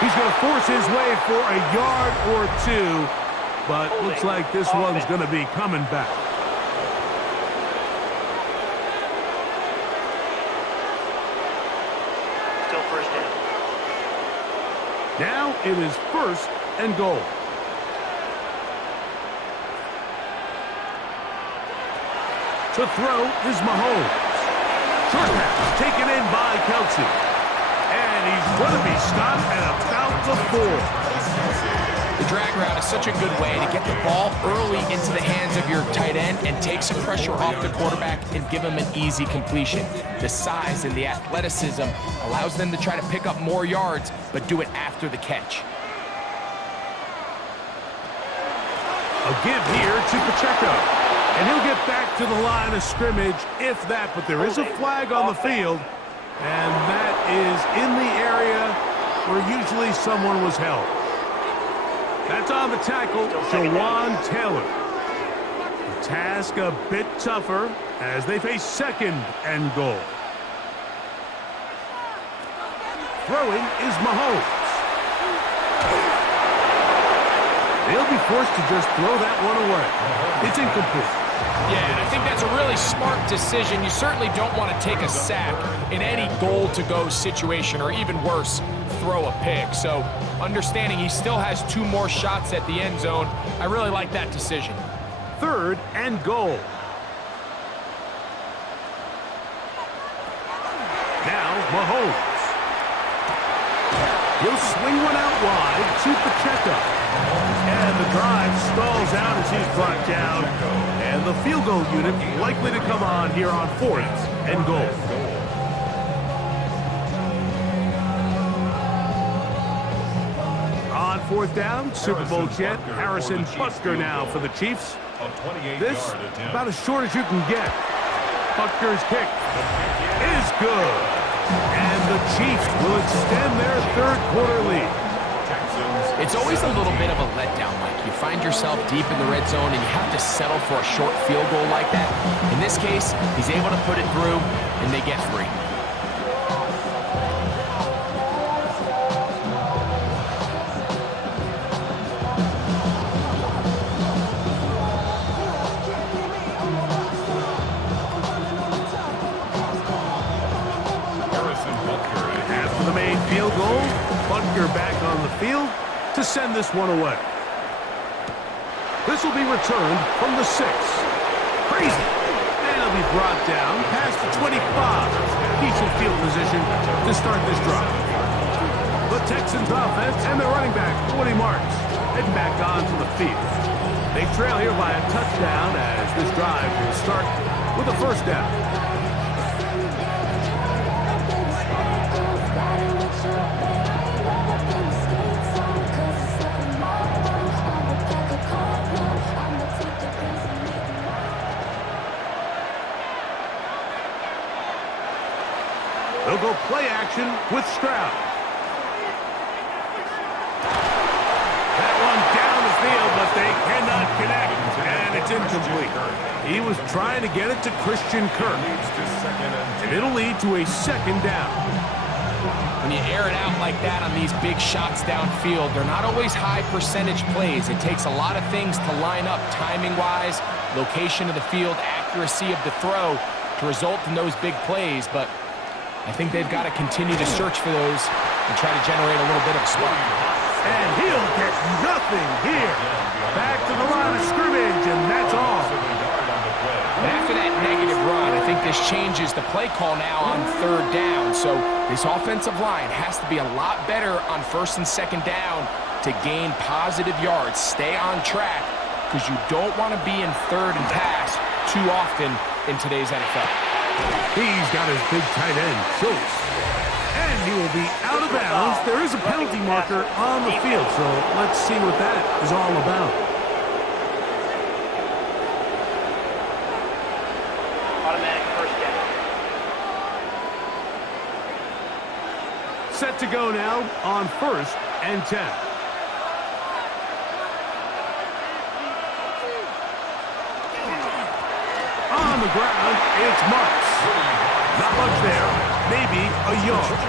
He's going to force his way for a yard or 2, but looks like this one's going to be coming back. Still 1st down. Now it is 1st and goal. To throw is Mahomes. Short pass taken in by Kelsey. And he's going to be stopped at about the 4. The drag route is such a good way to get the ball early into the hands of your tight end and take some pressure off the quarterback and give him an easy completion. The size and the athleticism allows them to try to pick up more yards, but do it after the catch. A give here to Pacheco. And he'll get back to the line of scrimmage, if that, but there is a flag on the field, and that is in the area where usually someone was held. That's on the tackle, Jawan Taylor. The task a bit tougher as they face 2nd and goal. Throwing is Mahomes. They'll be forced to just throw that one away. It's incomplete. Yeah, and I think that's a really smart decision. You certainly don't want to take a sack in any goal-to-go situation, or even worse, throw a pick. So understanding he still has 2 more shots at the end zone, I really like that decision. 3rd and goal. Now Mahomes. He'll swing one out wide to Pacheco. And the drive stalls out as he's brought down. And the field goal unit likely to come on here on 4th and goal. On 4th down, Super Bowl champ Harrison Butker now for the Chiefs. This about as short as you can get. Butker's kick is good. And the Chiefs will extend their 3rd quarter lead. It's always a little bit of a letdown, Mike. You find yourself deep in the red zone and you have to settle for a short field goal like that. In this case, he's able to put it through and they get free. After the made field goal, Butker back on the field to send this one away. This will be returned from the 6. Crazy. And it'll be brought down past the 25. Decent field position to start this drive. The Texans offense and their running back, Woody Marks, heading back onto the field. They trail here by a touchdown as this drive will start with a 1st down. They'll go play action with Stroud. That one down the field, but they cannot connect, and it's incomplete. He was trying to get it to Christian Kirk, and it'll lead to a 2nd down. When you air it out like that on these big shots downfield, they're not always high percentage plays. It takes a lot of things to line up timing-wise, location of the field, accuracy of the throw to result in those big plays, but I think they've got to continue to search for those and try to generate a little bit of a spark. And he'll get nothing here. Back to the line of scrimmage, and that's all. And after that negative run, I think this changes the play call now on third down. So this offensive line has to be a lot better on first and second down to gain positive yards. Stay on track, because you don't want to be in third and pass too often in today's NFL. He's got his big tight end, Schultz. And he will be out of bounds. There is a penalty marker on the field, so let's see what that is all about. Automatic first down. Set to go now on 1st and 10. On the ground, it's Marks. Not much there. Maybe a yard.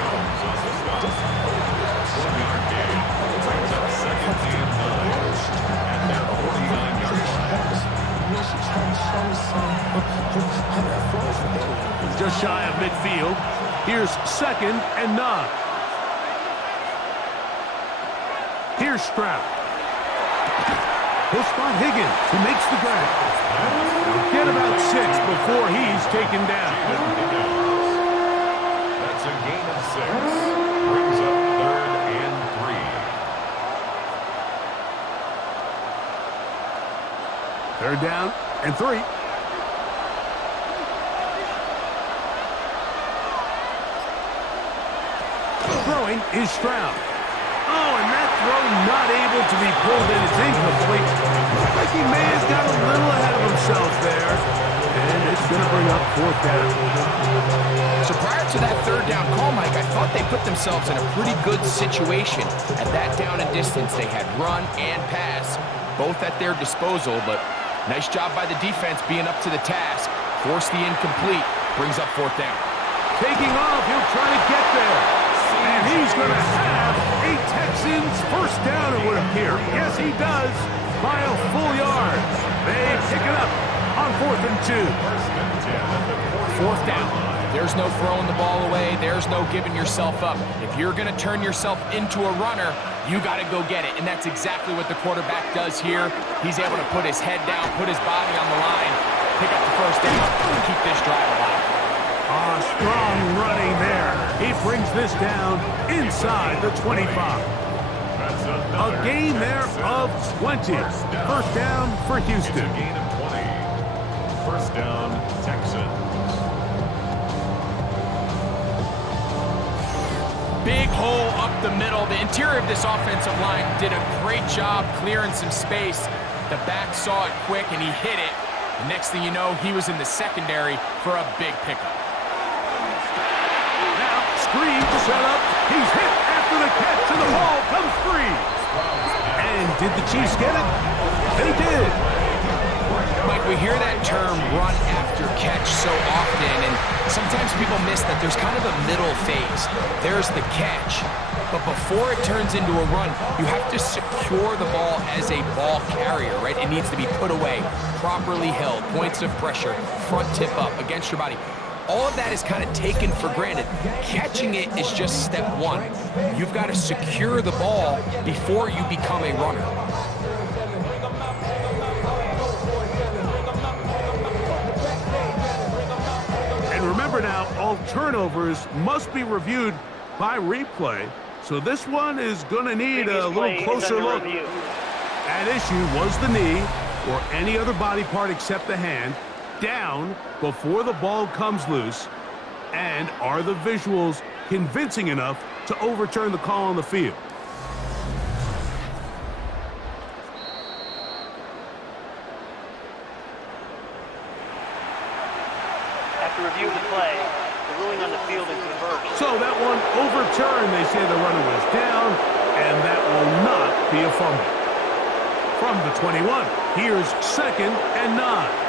Just shy of midfield. Here's 2nd and 9. Here's Stroud. He'll spot Higgins, who makes the grab. Get about 6 before he's taken down. That's a gain of 6. Brings up 3rd and 3. 3rd down and 3. Throwing is Stroud. Oh, and that throw not able to be pulled in. It's incomplete. Looks like he may have got a little ahead of himself there. And it's going to bring up 4th down. So prior to that 3rd down call, Mike, I thought they put themselves in a pretty good situation at that down and distance. They had run and pass, both at their disposal, but nice job by the defense being up to the task. Force the incomplete, brings up 4th down. Taking off, he'll try to get there. And he's going to have a Texans first down, it would appear. Yes, he does, by a full yard. They pick it up on 4th and 2. 4th down. There's no throwing the ball away. There's no giving yourself up. If you're going to turn yourself into a runner, you got to go get it. And that's exactly what the quarterback does here. He's able to put his head down, put his body on the line, pick up the first down, and keep this drive alive. Strong running there. He brings this down inside the 25. A gain there of 20. First down for Houston. It's a gain of 20. First down, Texans. Big hole up the middle. The interior of this offensive line did a great job clearing some space. The back saw it quick, and he hit it. The next thing you know, he was in the secondary for a big pickup. Screen set up. He's hit after the catch, and the ball comes free. And did the Chiefs get it? They did. Mike, we hear that term run after catch so often, and sometimes people miss that there's kind of a middle phase. There's the catch, but before it turns into a run, you have to secure the ball as a ball carrier, right? It needs to be put away, properly held, points of pressure, front tip up against your body. All of that is kind of taken for granted. Catching it is just step one. You've got to secure the ball before you become a runner. And remember now, all turnovers must be reviewed by replay. So this one is going to need a little closer look. At issue was the knee or any other body part except the hand down before the ball comes loose, and are the visuals convincing enough to overturn the call on the field? After reviewing the play, the ruling on the field is reversed. So that one overturned. They say the runner was down, and that will not be a fumble. From the 21, here's 2nd and 9.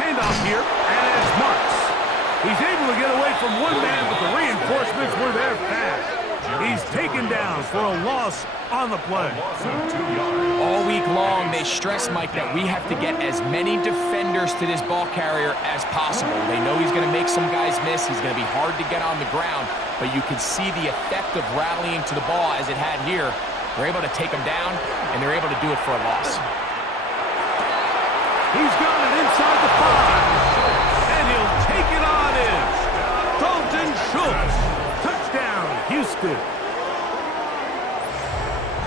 Handoff here, and it's Marks. He's able to get away from one man, but the reinforcements were there fast. He's taken down for a loss on the play. A loss of 2 yards. All week long, they stress, Mike, that we have to get as many defenders to this ball carrier as possible. They know he's going to make some guys miss. He's going to be hard to get on the ground, but you can see the effect of rallying to the ball as it had here. They're able to take him down, and they're able to do it for a loss. He's got it inside the 5, and he'll take it on in. Dalton Schultz, touchdown, Houston.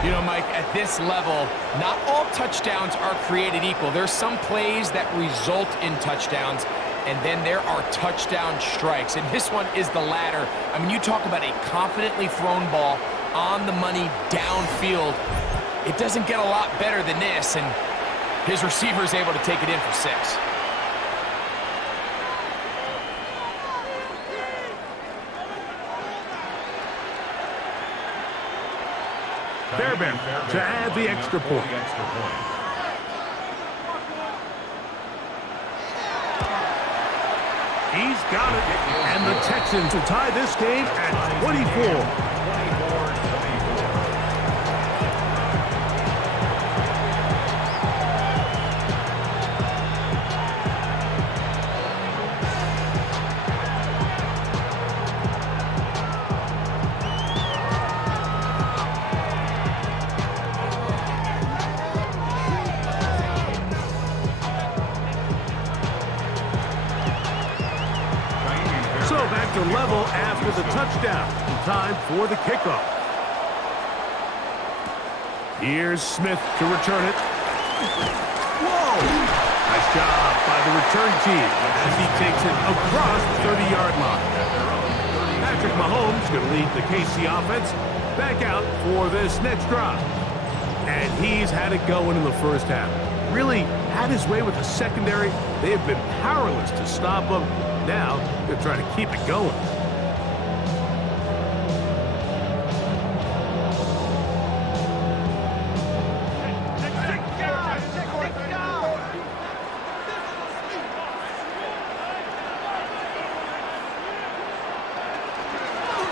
You know, Mike, at this level, not all touchdowns are created equal. There's some plays that result in touchdowns, and then there are touchdown strikes. And this one is the latter. I mean, you talk about a confidently thrown ball on the money downfield. It doesn't get a lot better than this, and his receiver is able to take it in for 6. Fairbairn to add the extra point. He's got it, and the Texans will tie this game at 24. So back to level after the touchdown. Time for the kickoff. Here's Smith to return it. Whoa! Nice job by the return team as he takes it across the 30-yard line. Patrick Mahomes going to lead the KC offense back out for this next drive. And he's had it going in the first half. Really had his way with the secondary. They have been powerless to stop him. Now they're trying to keep it going.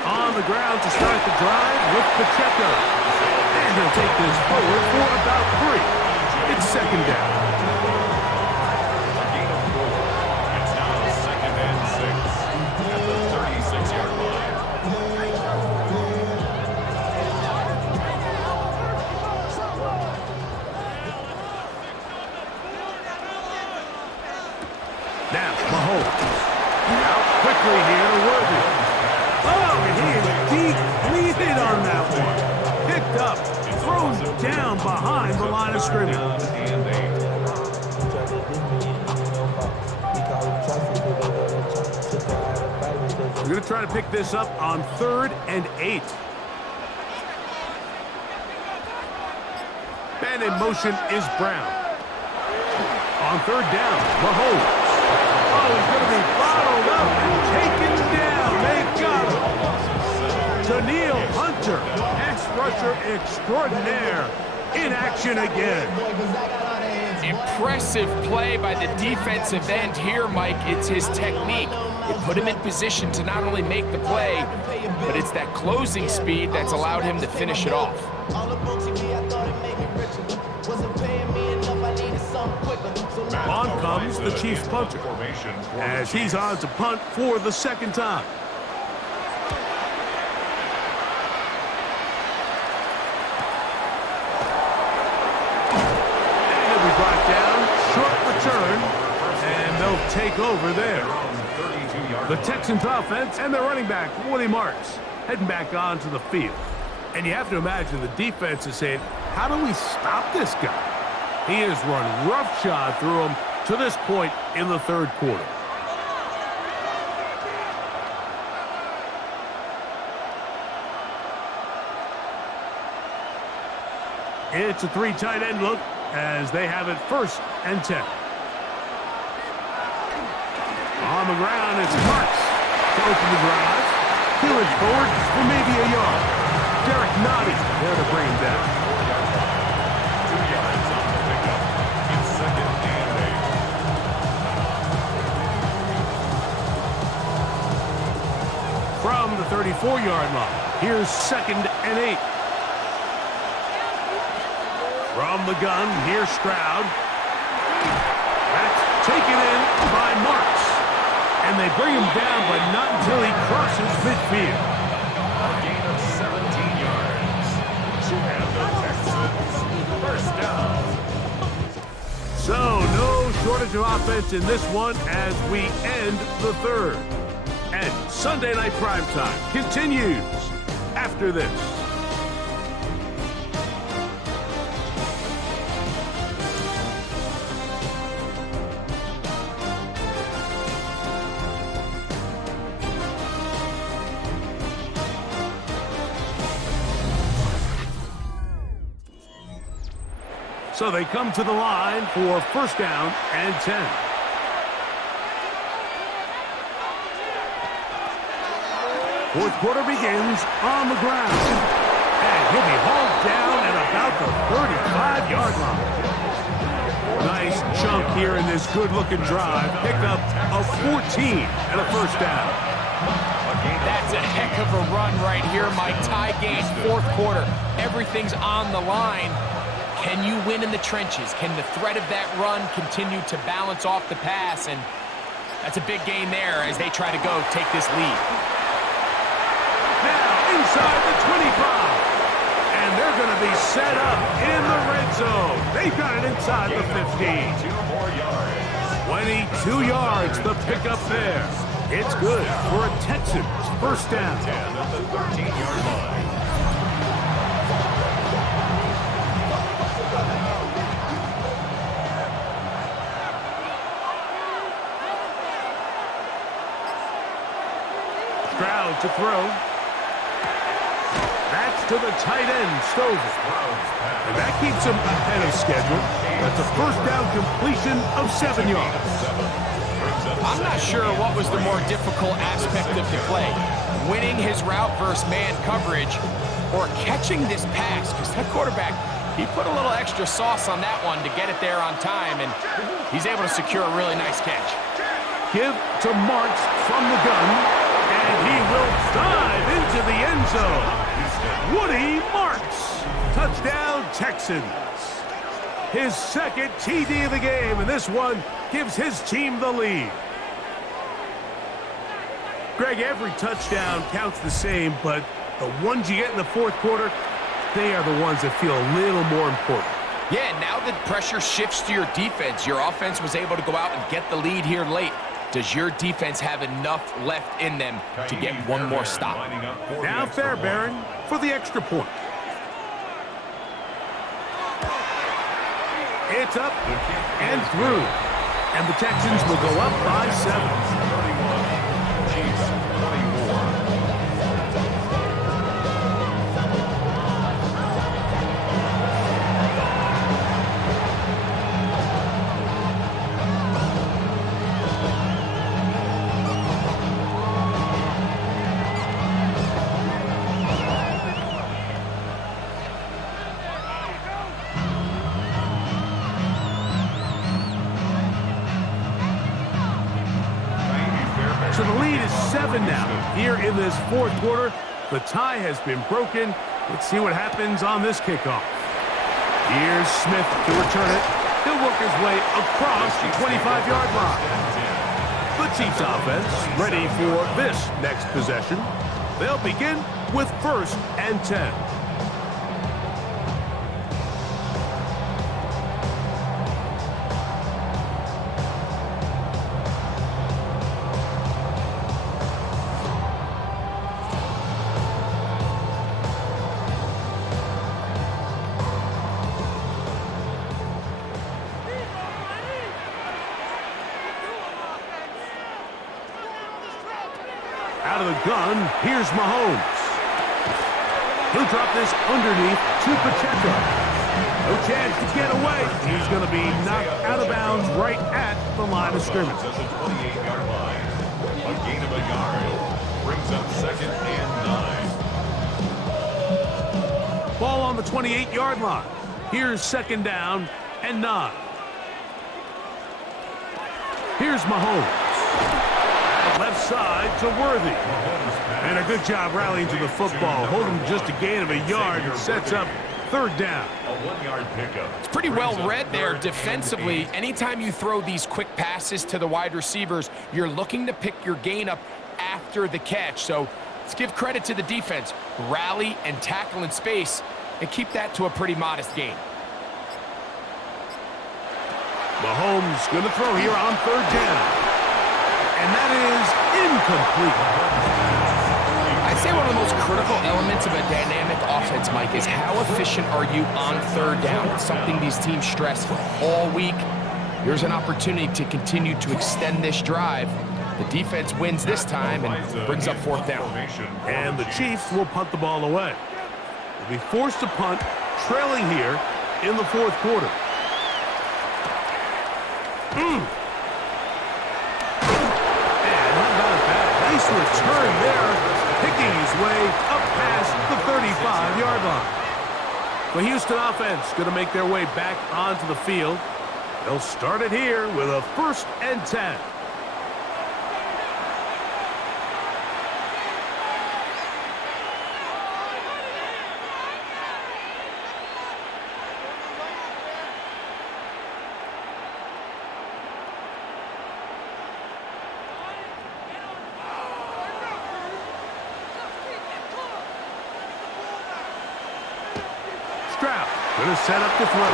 On the ground to start the drive with Pacheco. And he'll take this forward for about 3. It's second down. Now, Mahomes. Out quickly here to Worthy. Oh, he is depleted on that one. Picked up, thrown down behind the line of scrimmage. We're going to try to pick this up on 3rd and 8. Man in motion is Brown. On 3rd down, Mahomes. Oh, he's going to be bottled up and taken down. They've got him. Daniil Hunter, ex-rusher extraordinaire, in action again. Impressive play by the defensive end here, Mike. It's his technique. It put him in position to not only make the play, but it's that closing speed that's allowed him to finish it off. On comes the Chiefs punter as he's on to punt for the 2nd time. And he'll be brought down, short return, and they'll take over there. The Texans offense and their running back, Woody Marks, heading back onto the field. And you have to imagine the defense is saying, how do we stop this guy? He has run roughshod through him to this point in the 3rd quarter. It's a 3 tight end look as they have it 1st and 10. On the ground, it's Marks to open the drive. Peeling forward for maybe a yard. Derek Notty there to bring him down. 2 yards on the pickup. It's 2nd and 8. From the 34-yard line. Here's 2nd and 8. From the gun, here's Stroud. That's taken in by Marks. And they bring him down, but not until he crosses midfield. A gain of 17 yards. And the Texans, first down. So, no shortage of offense in this one as we end the third. And Sunday Night Primetime continues after this. So they come to the line for 1st down and 10. Fourth quarter begins on the ground. And he'll be hauled down at about the 35-yard line. Nice chunk here in this good-looking drive. Pick up a 14 and a 1st down. That's a heck of a run right here, Mike. Tie game, 4th quarter. Everything's on the line. Can you win in the trenches? Can the threat of that run continue to balance off the pass? And that's a big gain there as they try to go take this lead. Now inside the 25. And they're going to be set up in the red zone. They've got it inside the 15. 2 more yards. 22 yards, the pickup there. It's good for a Texans 1st down. 10 at the 13-yard line. Stroud to throw. That's to the tight end, Stover. And that keeps him ahead of schedule. That's a 1st down completion of 7 yards. I'm not sure what was the more difficult aspect of the play. Winning his route versus man coverage or catching this pass. Because that quarterback, he put a little extra sauce on that one to get it there on time. And he's able to secure a really nice catch. Give to Marks from the gun. And he will dive into the end zone. Woody Marks. Touchdown, Texans. His 2nd TD of the game, and this one gives his team the lead. Greg, every touchdown counts the same, but the ones you get in the 4th quarter, they are the ones that feel a little more important. Yeah, now the pressure shifts to your defense. Your offense was able to go out and get the lead here late. Does your defense have enough left in them to get one more stop? Now Fairbairn for the extra point. It's up and through. And the Texans will go up by 7. 31, Chiefs 24. So the lead is 7 now. Here in this 4th quarter, the tie has been broken. Let's see what happens on this kickoff. Here's Smith to return it. He'll work his way across the 25-yard line. The Chiefs offense ready for this next possession. They'll begin with 1st and 10. Out of the gun, here's Mahomes. He'll drop this underneath to Pacheco. No chance to get away. He's going to be knocked out of bounds right at the line of scrimmage. At the 28-yard line. A gain of a yard. Brings up 2nd and 9. Ball on the 28-yard line. Here's 2nd down and 9. Here's Mahomes. left side to Worthy. And a good job rallying to the football. Holding just a gain of a yard and sets up third down. A 1-yard pickup. It's pretty well read there defensively. Anytime you throw these quick passes to the wide receivers, you're looking to pick your gain up after the catch. So let's give credit to the defense. Rally and tackle in space and keep that to a pretty modest gain. Mahomes going to throw here on third down. And that is incomplete. I'd say one of the most critical elements of a dynamic offense, Mike, is how efficient are you on third down? It's something these teams stress all week. Here's an opportunity to continue to extend this drive. The defense wins this time and brings up fourth down. And the Chiefs will punt the ball away. They'll be forced to punt, trailing here in the fourth quarter. And how about that? Nice return there, picking his way up past the 35-yard line. The Houston offense going to make their way back onto the field. They'll start it here with a 1st and 10. Going to set up the throw.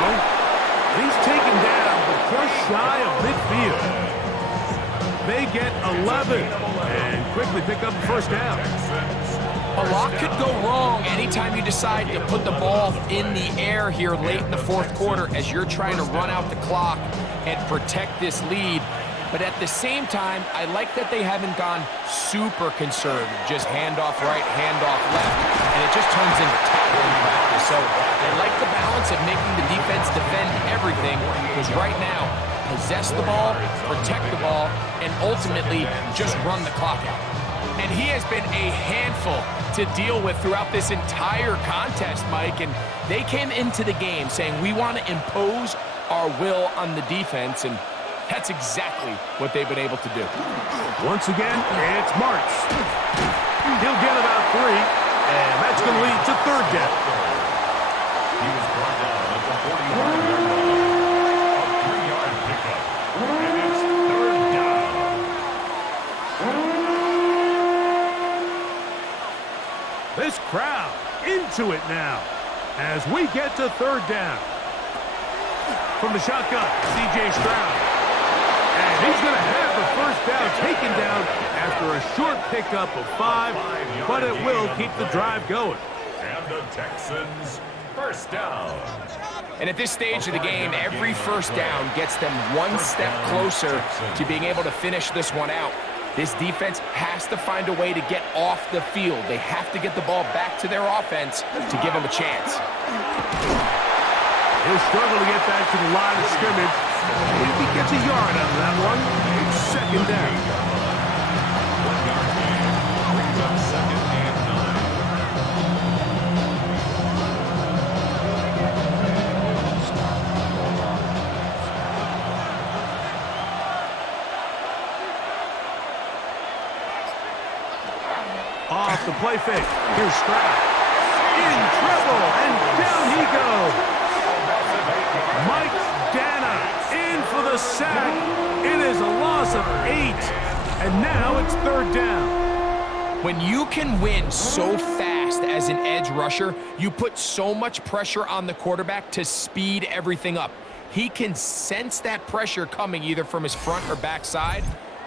He's taken down, but just shy of midfield. They get 11 and quickly pick up the first down. A lot could go wrong anytime you decide to put the ball in the air here late in the fourth quarter as you're trying to run out the clock and protect this lead. But at the same time, I like that they haven't gone super conservative. Just handoff right, handoff left, and it just turns into tackling practice. So I like the balance of making the defense defend everything, because right now, possess the ball, protect the ball, and ultimately just run the clock out. And he has been a handful to deal with throughout this entire contest, Mike. And they came into the game saying, we want to impose our will on the defense, and that's exactly what they've been able to do. Once again, it's Martz. He'll get about 3, and that's going to lead to third down. He was brought down at the 41-yard line. A 3-yard pickup. And it's third down. This crowd into it now as we get to third down. From the shotgun, C.J. Stroud. And he's going to have the first down taken down after a short pickup of 5, but it will keep the drive going. And the Texans, first down. And at this stage of the game, every first down gets them one step closer to being able to finish this one out. This defense has to find a way to get off the field. They have to get the ball back to their offense to give them a chance. He'll struggle to get back to the line of scrimmage. Maybe gets a yard out of that one. It's second down. 1-yard gain brings up 2nd and 9. Off the play fake. Here's Stroud. In trouble, and down he goes. Mike Dana in for the sack. It is a loss of 8, and now it's third down. When you can win so fast as an edge rusher, you put so much pressure on the quarterback to speed everything up. He can sense that pressure coming either from his front or back side.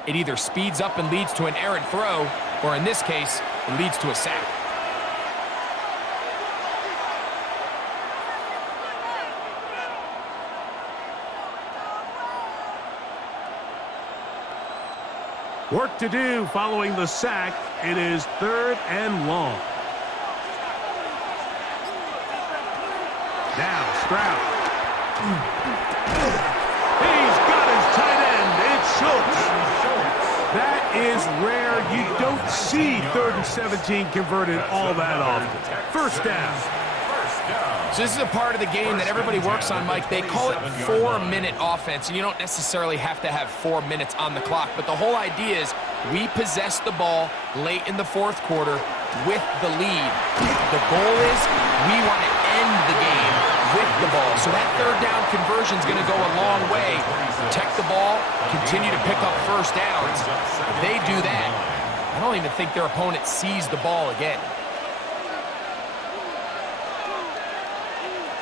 It either speeds up and leads to an errant throw, or in this case, it leads to a sack. Work to do following the sack. It is third and long. Now Stroud. He's got his tight end. It's Schultz. That is rare. You don't see 3rd and 17 converted all that often. First down. So this is a part of the game that everybody works on, Mike. They call it 4-minute offense, and you don't necessarily have to have 4 minutes on the clock. But the whole idea is We possess the ball late in the fourth quarter with the lead. The goal is we want to end the game with the ball. So that third down conversion is going to go a long way. Protect the ball, continue to pick up first downs. If they do that, I don't even think their opponent sees the ball again.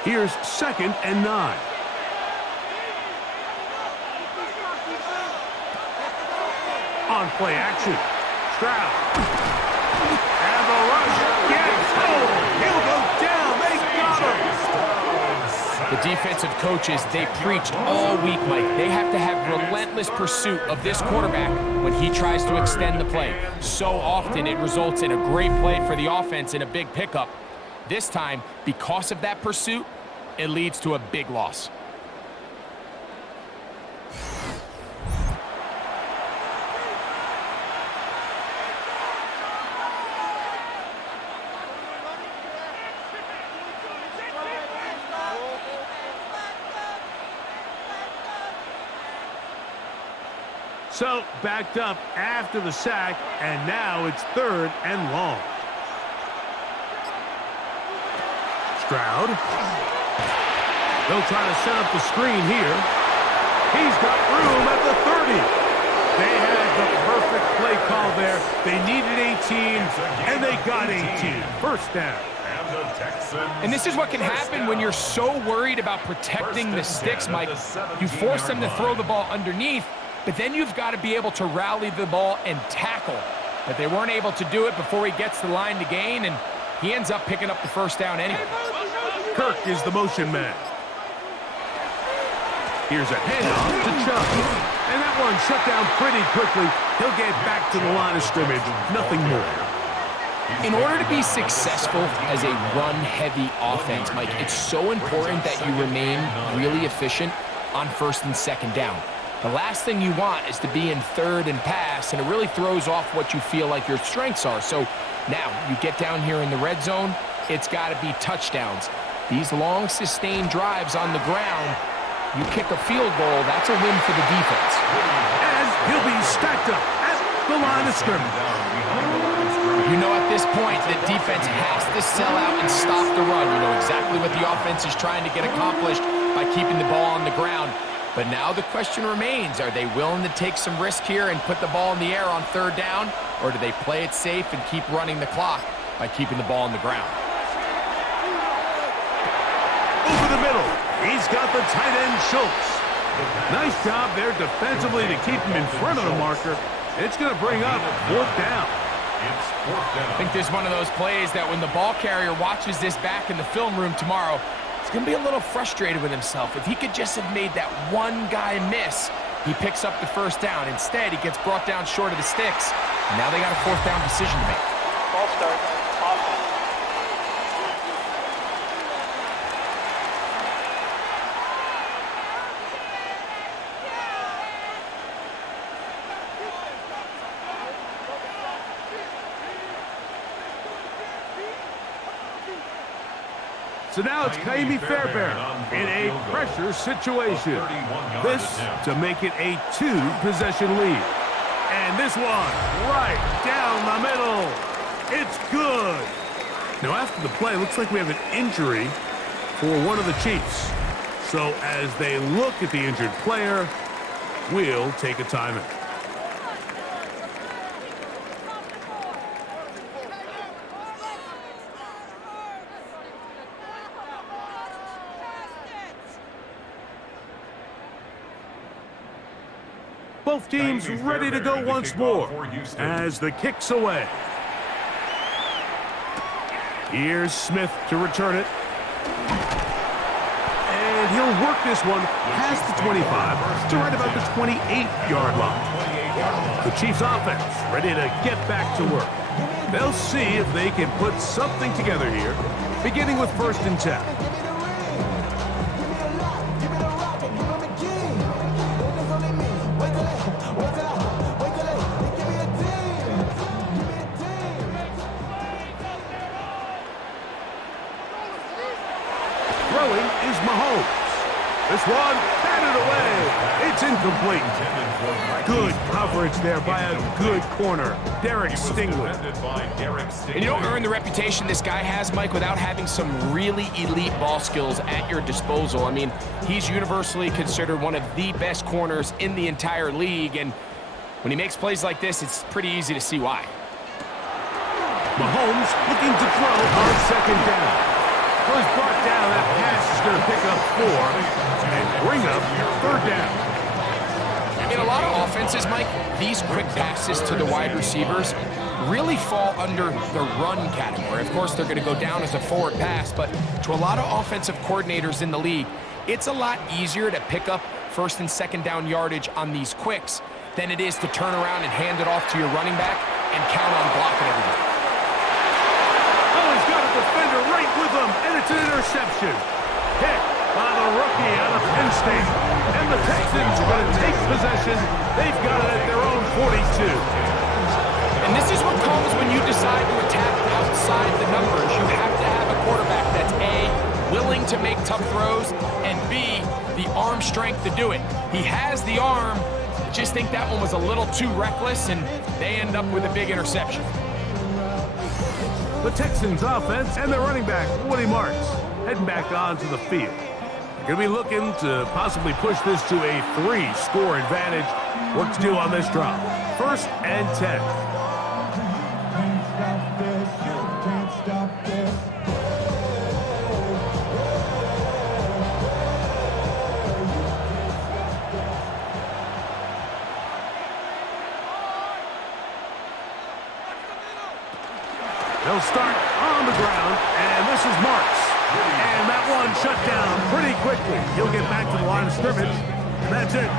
Here's 2nd and 9. On play action, Stroud. And the rush gets home. He'll go down. They got him. The defensive coaches, they preach all week, Mike. They have to have relentless pursuit of this quarterback when he tries to extend the play. So often it results in a great play for the offense and a big pickup. This time, because of that pursuit, it leads to a big loss. So, backed up after the sack, and now it's 3rd and long. Stroud. They'll try to set up the screen here. He's got room at the 30. They had the perfect play call there. They needed 18, and they got 18. First down. And this is what can happen when you're so worried about protecting the sticks, Mike. You force them to throw the ball underneath, but then you've got to be able to rally the ball and tackle. But they weren't able to do it before he gets the line to gain, and he ends up picking up the first down anyway. Kirk is the motion man. Here's a handoff to Chubb. And that one shut down pretty quickly. He'll get back to the line of scrimmage. Nothing more. In order to be successful as a run-heavy offense, Mike, it's so important that you remain really efficient on 1st and 2nd down. The last thing you want is to be in 3rd and pass, and it really throws off what you feel like your strengths are. So now you get down here in the red zone, it's got to be touchdowns. These long, sustained drives on the ground, you kick a field goal, that's a win for the defense. And he'll be stacked up at the line of scrimmage. You know at this point the defense has to sell out and stop the run. You know exactly what the offense is trying to get accomplished by keeping the ball on the ground. But now the question remains, are they willing to take some risk here and put the ball in the air on 3rd down, or do they play it safe and keep running the clock by keeping the ball on the ground? Over the middle, he's got the tight end Schultz. Nice job there defensively to keep him in front of the marker. It's going to bring up 4th down. I think there's one of those plays that when the ball carrier watches this back in the film room tomorrow, he's going to be a little frustrated with himself. If he could just have made that one guy miss, he picks up the first down. Instead, he gets brought down short of the sticks. And now they got a 4th down decision to make. Ball start. Offense. So now it's Kaimi Fairbairn in a pressure situation. This to make it a 2-possession lead. And this one right down the middle. It's good. Now after the play, looks like we have an injury for one of the Chiefs. So as they look at the injured player, we'll take a timeout. Both teams ready to go once more as the kick's away. Here's Smith to return it. And he'll work this one past the 25 to right about the 28-yard line. The Chiefs offense ready to get back to work. They'll see if they can put something together here, beginning with 1st and 10. Throwing is Mahomes. This one, batted away. It's incomplete. Good coverage there by a good corner, Derek Stingley. And you don't earn the reputation this guy has, Mike, without having some really elite ball skills at your disposal. I mean, he's universally considered one of the best corners in the entire league, and when he makes plays like this, it's pretty easy to see why. Mahomes looking to throw on second down. Well, he's brought down. That pass is going to pick up 4 and bring up third down. In a lot of offenses, Mike, these quick passes to the wide receivers really fall under the run category. Of course, they're going to go down as a forward pass, but to a lot of offensive coordinators in the league, it's a lot easier to pick up first and second down yardage on these quicks than it is to turn around and hand it off to your running back and count on blocking everybody. Oh, he's got a defender right with him, and it's an interception. Hit by the rookie out of Penn State. And the Texans are going to take possession. They've got it at their own 42. And this is what comes when you decide to attack outside the numbers. You have to have a quarterback that's A, willing to make tough throws, and B, the arm strength to do it. He has the arm. I just think that one was a little too reckless, and they end up with a big interception. The Texans offense and their running back, Woody Marks, heading back onto the field. They're going to be looking to possibly push this to a 3-score advantage. What to do on this drive? 1st and 10. They'll start on the ground, and this is Marks. And that one shut down pretty quickly. He'll get back to the line of scrimmage, and that's it.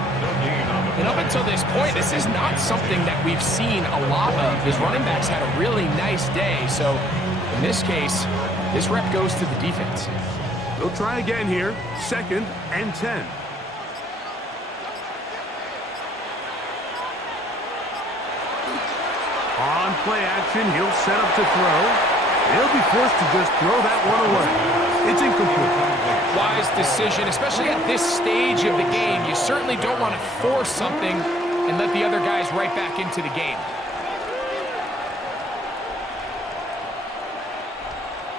And up until this point, this is not something that we've seen a lot of. His running backs had a really nice day, so in this case, this rep goes to the defense. They'll try again here, 2nd and 10. On play action, he'll set up to throw. He'll be forced to just throw that one away. It's incomplete. Wise decision, especially at this stage of the game. You certainly don't want to force something and let the other guys right back into the game.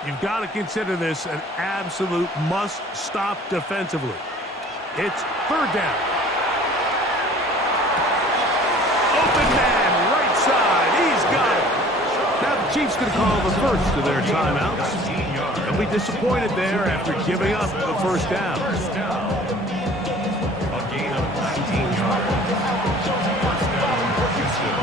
You've got to consider this an absolute must-stop defensively. It's 3rd down. Open man, right side. He's got it. Now the Chiefs going to call the first of their timeouts. They'll be disappointed there after giving up the first down. A gain of 19 yards. First down for Houston.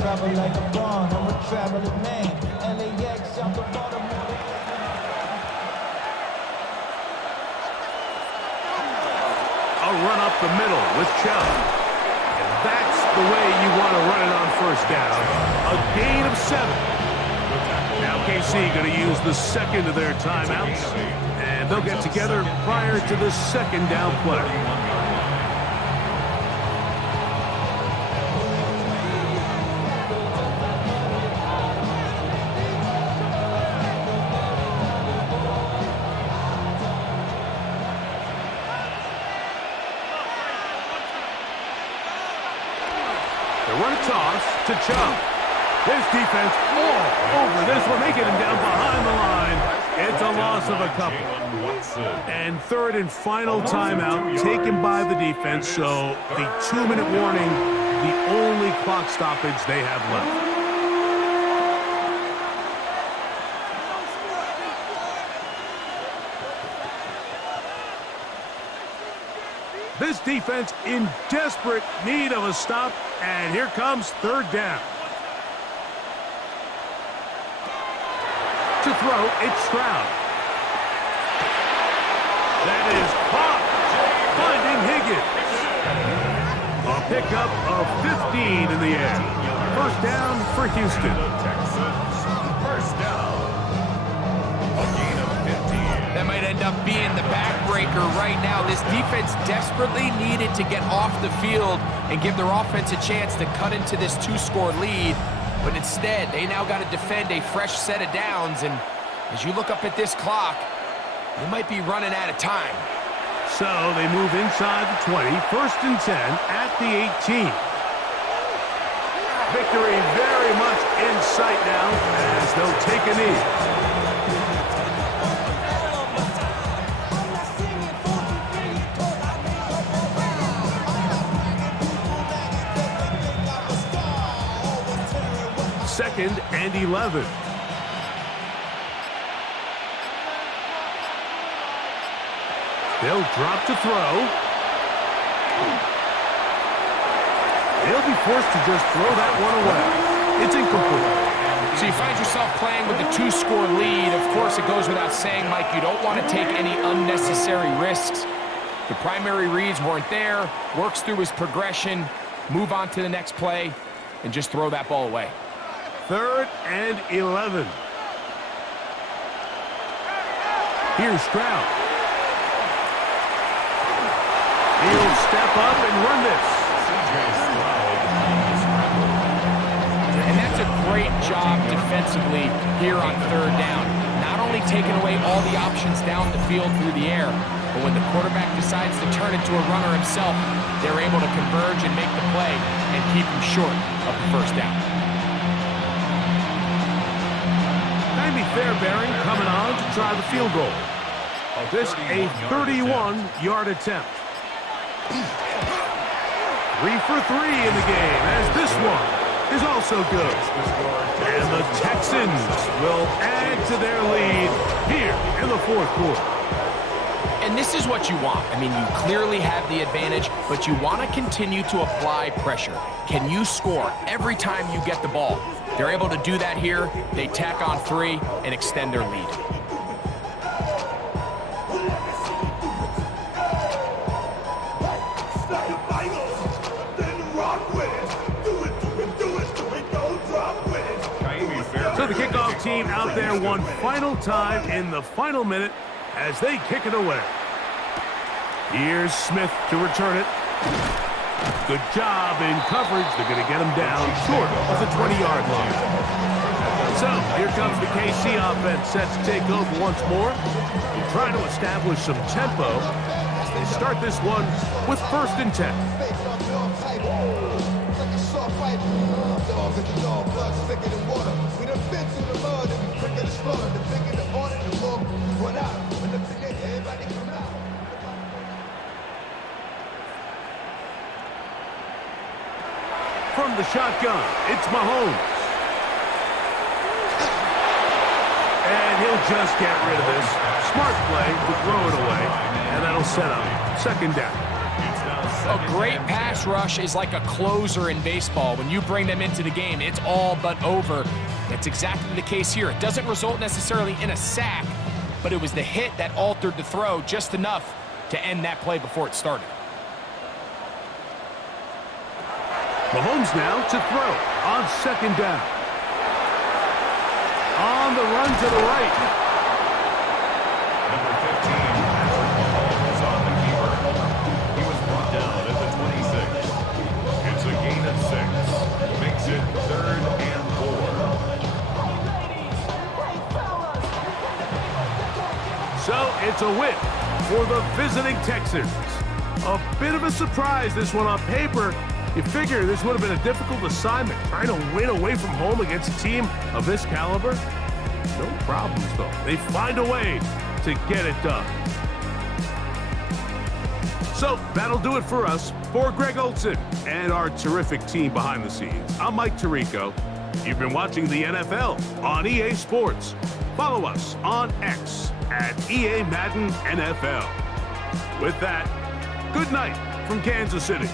Travel like a bond, I'm a traveling man. LAX out the Baltimore. A run up the middle with Chubb. And that's the way you want to run it on first down. A gain of 7. Now KC going to use the second of their timeouts. And they'll get together prior to the second down play. Run a toss to Chubb. This defense all over this one. They get him down behind the line. It's a loss of a couple. And 3rd and final timeout taken by the defense. So the 2-minute warning, the only clock stoppage they have left. This defense in desperate need of a stop, and here comes 3rd down. To throw, it's Stroud. That is caught, finding Higgins. A pickup of 15 in the air. First down for Houston. First down. A gain of 15. That might end up being the backbreaker right now. This defense desperately needed to get off the field and give their offense a chance to cut into this 2-score lead. But instead, they now got to defend a fresh set of downs, and as you look up at this clock, they might be running out of time. So they move inside the 20, 1st and 10 at the 18. Victory very much in sight now as they'll take a knee. Second and 11. They'll drop to throw. They'll be forced to just throw that one away. It's incomplete. So you find yourself playing with a 2-score lead. Of course, it goes without saying, Mike, you don't want to take any unnecessary risks. The primary reads weren't there. Works through his progression, move on to the next play, and just throw that ball away. 3rd and 11. Here's Stroud. He'll step up and run this. And that's a great job defensively here on 3rd down. Not only taking away all the options down the field through the air, but when the quarterback decides to turn into a runner himself, they're able to converge and make the play and keep him short of the 1st down. Jamie Fairbairn coming on to try the field goal. This a 31-yard attempt. 3 for 3 in the game, as this one is also good. And the Texans will add to their lead here in the 4th quarter. And this is what you want. I mean, you clearly have the advantage, but you want to continue to apply pressure. Can you score every time you get the ball? They're able to do that here. They tack on 3 and extend their lead. So the kickoff team out there one final time in the final minute as they kick it away. Here's Smith to return it. Good job in coverage. They're going to get him down short of the 20-yard line. So here comes the KC offense set to take over once more and try to establish some tempo as they start this one with 1st and 10. From the shotgun, it's Mahomes. And he'll just get rid of this. Smart play to throw it away, and that'll set up 2nd down. A great pass rush is like a closer in baseball. When you bring them into the game, it's all but over. That's exactly the case here. It doesn't result necessarily in a sack, but it was the hit that altered the throw just enough to end that play before it started. Mahomes now to throw on 2nd down. On the run to the right. Number 15, Mahomes on the keeper. He was brought down at the 26. It's a gain of 6. Makes it 3rd and 4. So it's a win for the visiting Texans. A bit of a surprise, this one on paper. You figure this would have been a difficult assignment, trying to win away from home against a team of this caliber. No problems, though. They find a way to get it done. So that'll do it for us. For Greg Olson and our terrific team behind the scenes, I'm Mike Tirico. You've been watching the NFL on EA Sports. Follow us on X at EA Madden NFL. With that, good night from Kansas City.